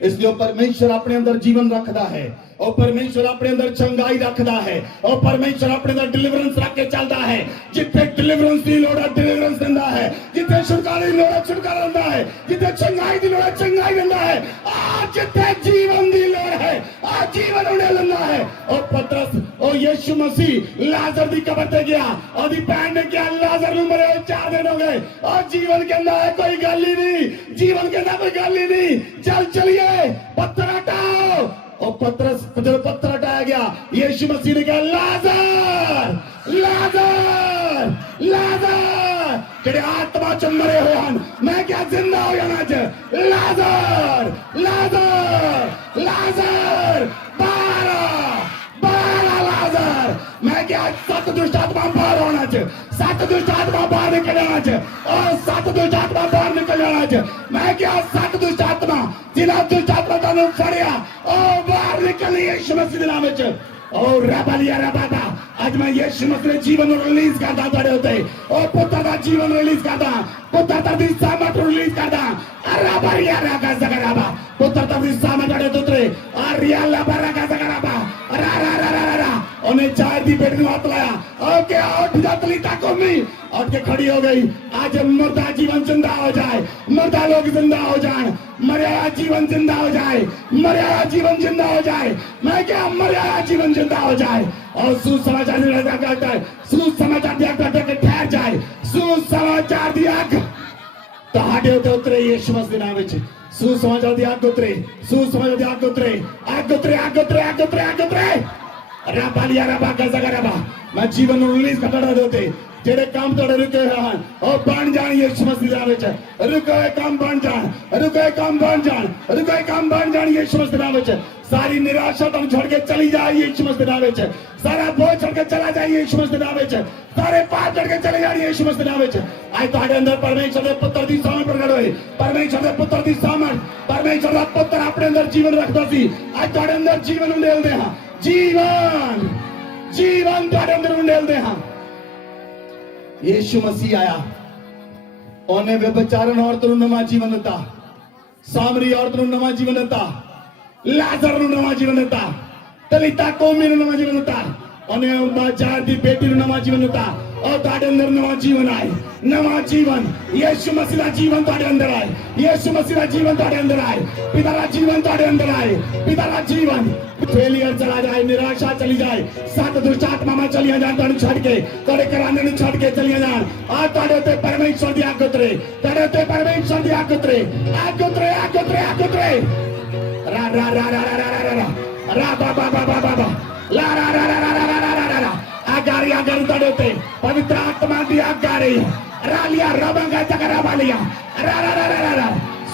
इसलिए परमेश्वर अपने अंदर जीवन रखता है और परमेश्वर अपने अंदर चंगाई रखता है और परमेश्वर अपने अंदर डिलीवरेंस रख के चलता है। जिथे डिलीवरेंस की लोड़ है डिलीवरेंस दिंदा है, जिथे छुटकारे की लोड़ है छुटकारा दिंदा है, जिथे चंगाई की लोड़ है चंगाई दिंदा है। आज जिथे जीवन की लोड़ है आज जीवन उन्हें दिंदा है। और पतरस और यीशु मसीह लाजर की कब्र ते गया और दी भैन ने क्या लाजर नूं मरे 4 दिन हो गए और जीवन कहंदा है कोई गल ही नहीं, जीवन कहंदा कोई गल ही नहीं, चल चलिए पत्थर हटाओ। और पतरस जब पत्थर हटाया गया यीशु मसीह ने कहा लाजर लाजर लाजर जेड़े आत्मा च मरे हुए हैं मैं क्या जिंदा हो जाना च लाजर लाजर लाजर बारा लाजर मैं क्या 7 दुष्ट आत्मा बाहर होना च 7 दुष्ट आत्मा बाहर निकल जाना च और 7 दुष्ट आत्मा बाहर निकल जाना च मैं क्या 7 दुष्ट आत्मा जिन्हें दुष्ट आत्मा तुहानू फड़िया और बाहर निकली यीशु मसीह दे नाम विच और रबालिया रबादा आज मैं यीशु मसीह दे जीवन रिलीज करदा तुहाडे उत्ते और पुत्र दा जीवन रिलीज करदा पुत्र दी सामर्थ रिलीज करदा रबालिया रागा जगराबा पुत्र दी सामर्थ तुहाडे उत्ते आरिया लबरागा जगराबा रा रा रा रा रा उन्हें 4 दी बेटी नूं हाथ लाया ओके उठ जा तलीता कोमी उठ के खड़ी हो गई। आज मुर्दा जीवन जिंदा हो जाए, मुर्दा लोग जिंदा हो जाए, मर्यादा जीवन जिंदा हो जाए, मर्यादा जीवन जिंदा हो जाए। मैं क्या मर्यादा जीवन जिंदा हो जाए और सुसमाचार सुसमाचार दिया ठहर जाए सुसमाचार दी अग तुहाडे उत्ते उतरे यीशु मसीह दे नाम विच सुसमाचार दी अग उतरे सुसमाचार दी अग उतरे अग उतरे अग उतरे अग उतरे अग उतरे रबालिया रबा गजगरबा मैं जीवन रिलीज करदा देते जेड़े काम तोड़े रुके हैं और बन जान यीशु मसीह दे नाम विच रुके काम बन जान रुके काम बन जान रुके काम बन जान यीशु मसीह दे नाम विच सारी निराशा तुम छोड़ के चली जाए यीशु मसीह दे नाम विच सारा बोझ छोड़ के चला जाए यीशु मसीह दे नाम विच सारे पाप छोड़ के चले जाए यीशु मसीह दे नाम विच आज तुहाडे अंदर परमेश्वर दे पुत्र दी सामर्थ प्रगट होई परमेश्वर दे पुत्र दी सामर्थ परमेश्वर दा पुत्र अपने अंदर जीवन रखदा सी आज तुहाडे अंदर जीवन उंडेलदे हां जीवन जीवन तुहाडे अंदर उंडेलदे हां। यीशु मसीह आया उन्हें व्यभिचारण औरत नूं नवा जीवन दिता सामरी औरत नूं नवा जीवन दिता लाजर नूं नवा जीवन दिता तलीता कोमी नूं नवा जीवन दिता उन्हें बाजार दी बेटी नूं नवा जीवन दिता और तुहाडे अंदर नवा जीवन आए नवा जीवन यीशु मसीह दा जीवन तुहाडे अंदर आए यीशु मसीह दा जीवन तुहाडे अंदर आए पिता दा जीवन तुहाडे अंदर आए पिता दा जीवन फेलियर चला जाए निराशा चली जाए 7 दुष्ट आत्मा चलिया जाए तुहानू छड़ के तुहाडे घराने नूं छड़ के चलिया जान आ तुहाडे उत्ते परमेश्वर दी अग उतरे तुहाडे उत्ते परमेश्वर दी अग उतरे अग उतरे अग उतरे अग उतरे रा रा रा रा रा रा रा रा बा बा बा बा बा ला रा रा रा रा रा रा रा रा आगारी आगारी तुहाडे उत्ते पवित्र आत्मा दी आगारी रालिया रबंगा जगरा वालिया रा रा रा रा रा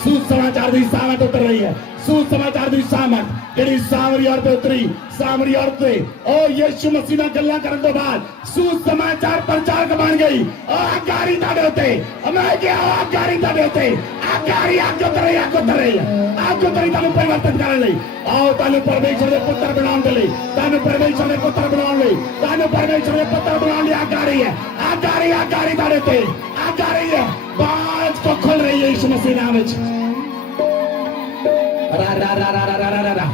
सुसमाचार दी सामर्थ उतर रही है सुसमाचार दी सामर्थ जेड़ी सामरी औरत उतरी सामरी औरत ओ यीशु मसीह नाल गल्लां करन तो बाद सुसमाचार प्रचारक बन गई ओ आगारी तुहाडे उत्ते मैं क्या आगारी तुहाडे उत्ते आगारी अग उतरे तुहानू परिवर्तन करन लई आओ तुहानू परमेश्वर दे पुत्र बनाउण दे लई तुहानू परमेश्वर दे पुत्र बनाउण लई तुहानू परमेश्वर दे पुत्र बनाउण लई आगारी है आगारी तुहाडे उत्ते आगारी है बाज को खोल रही है यीशु मसीह नाम विच रा रा रा रा रा रा रा रा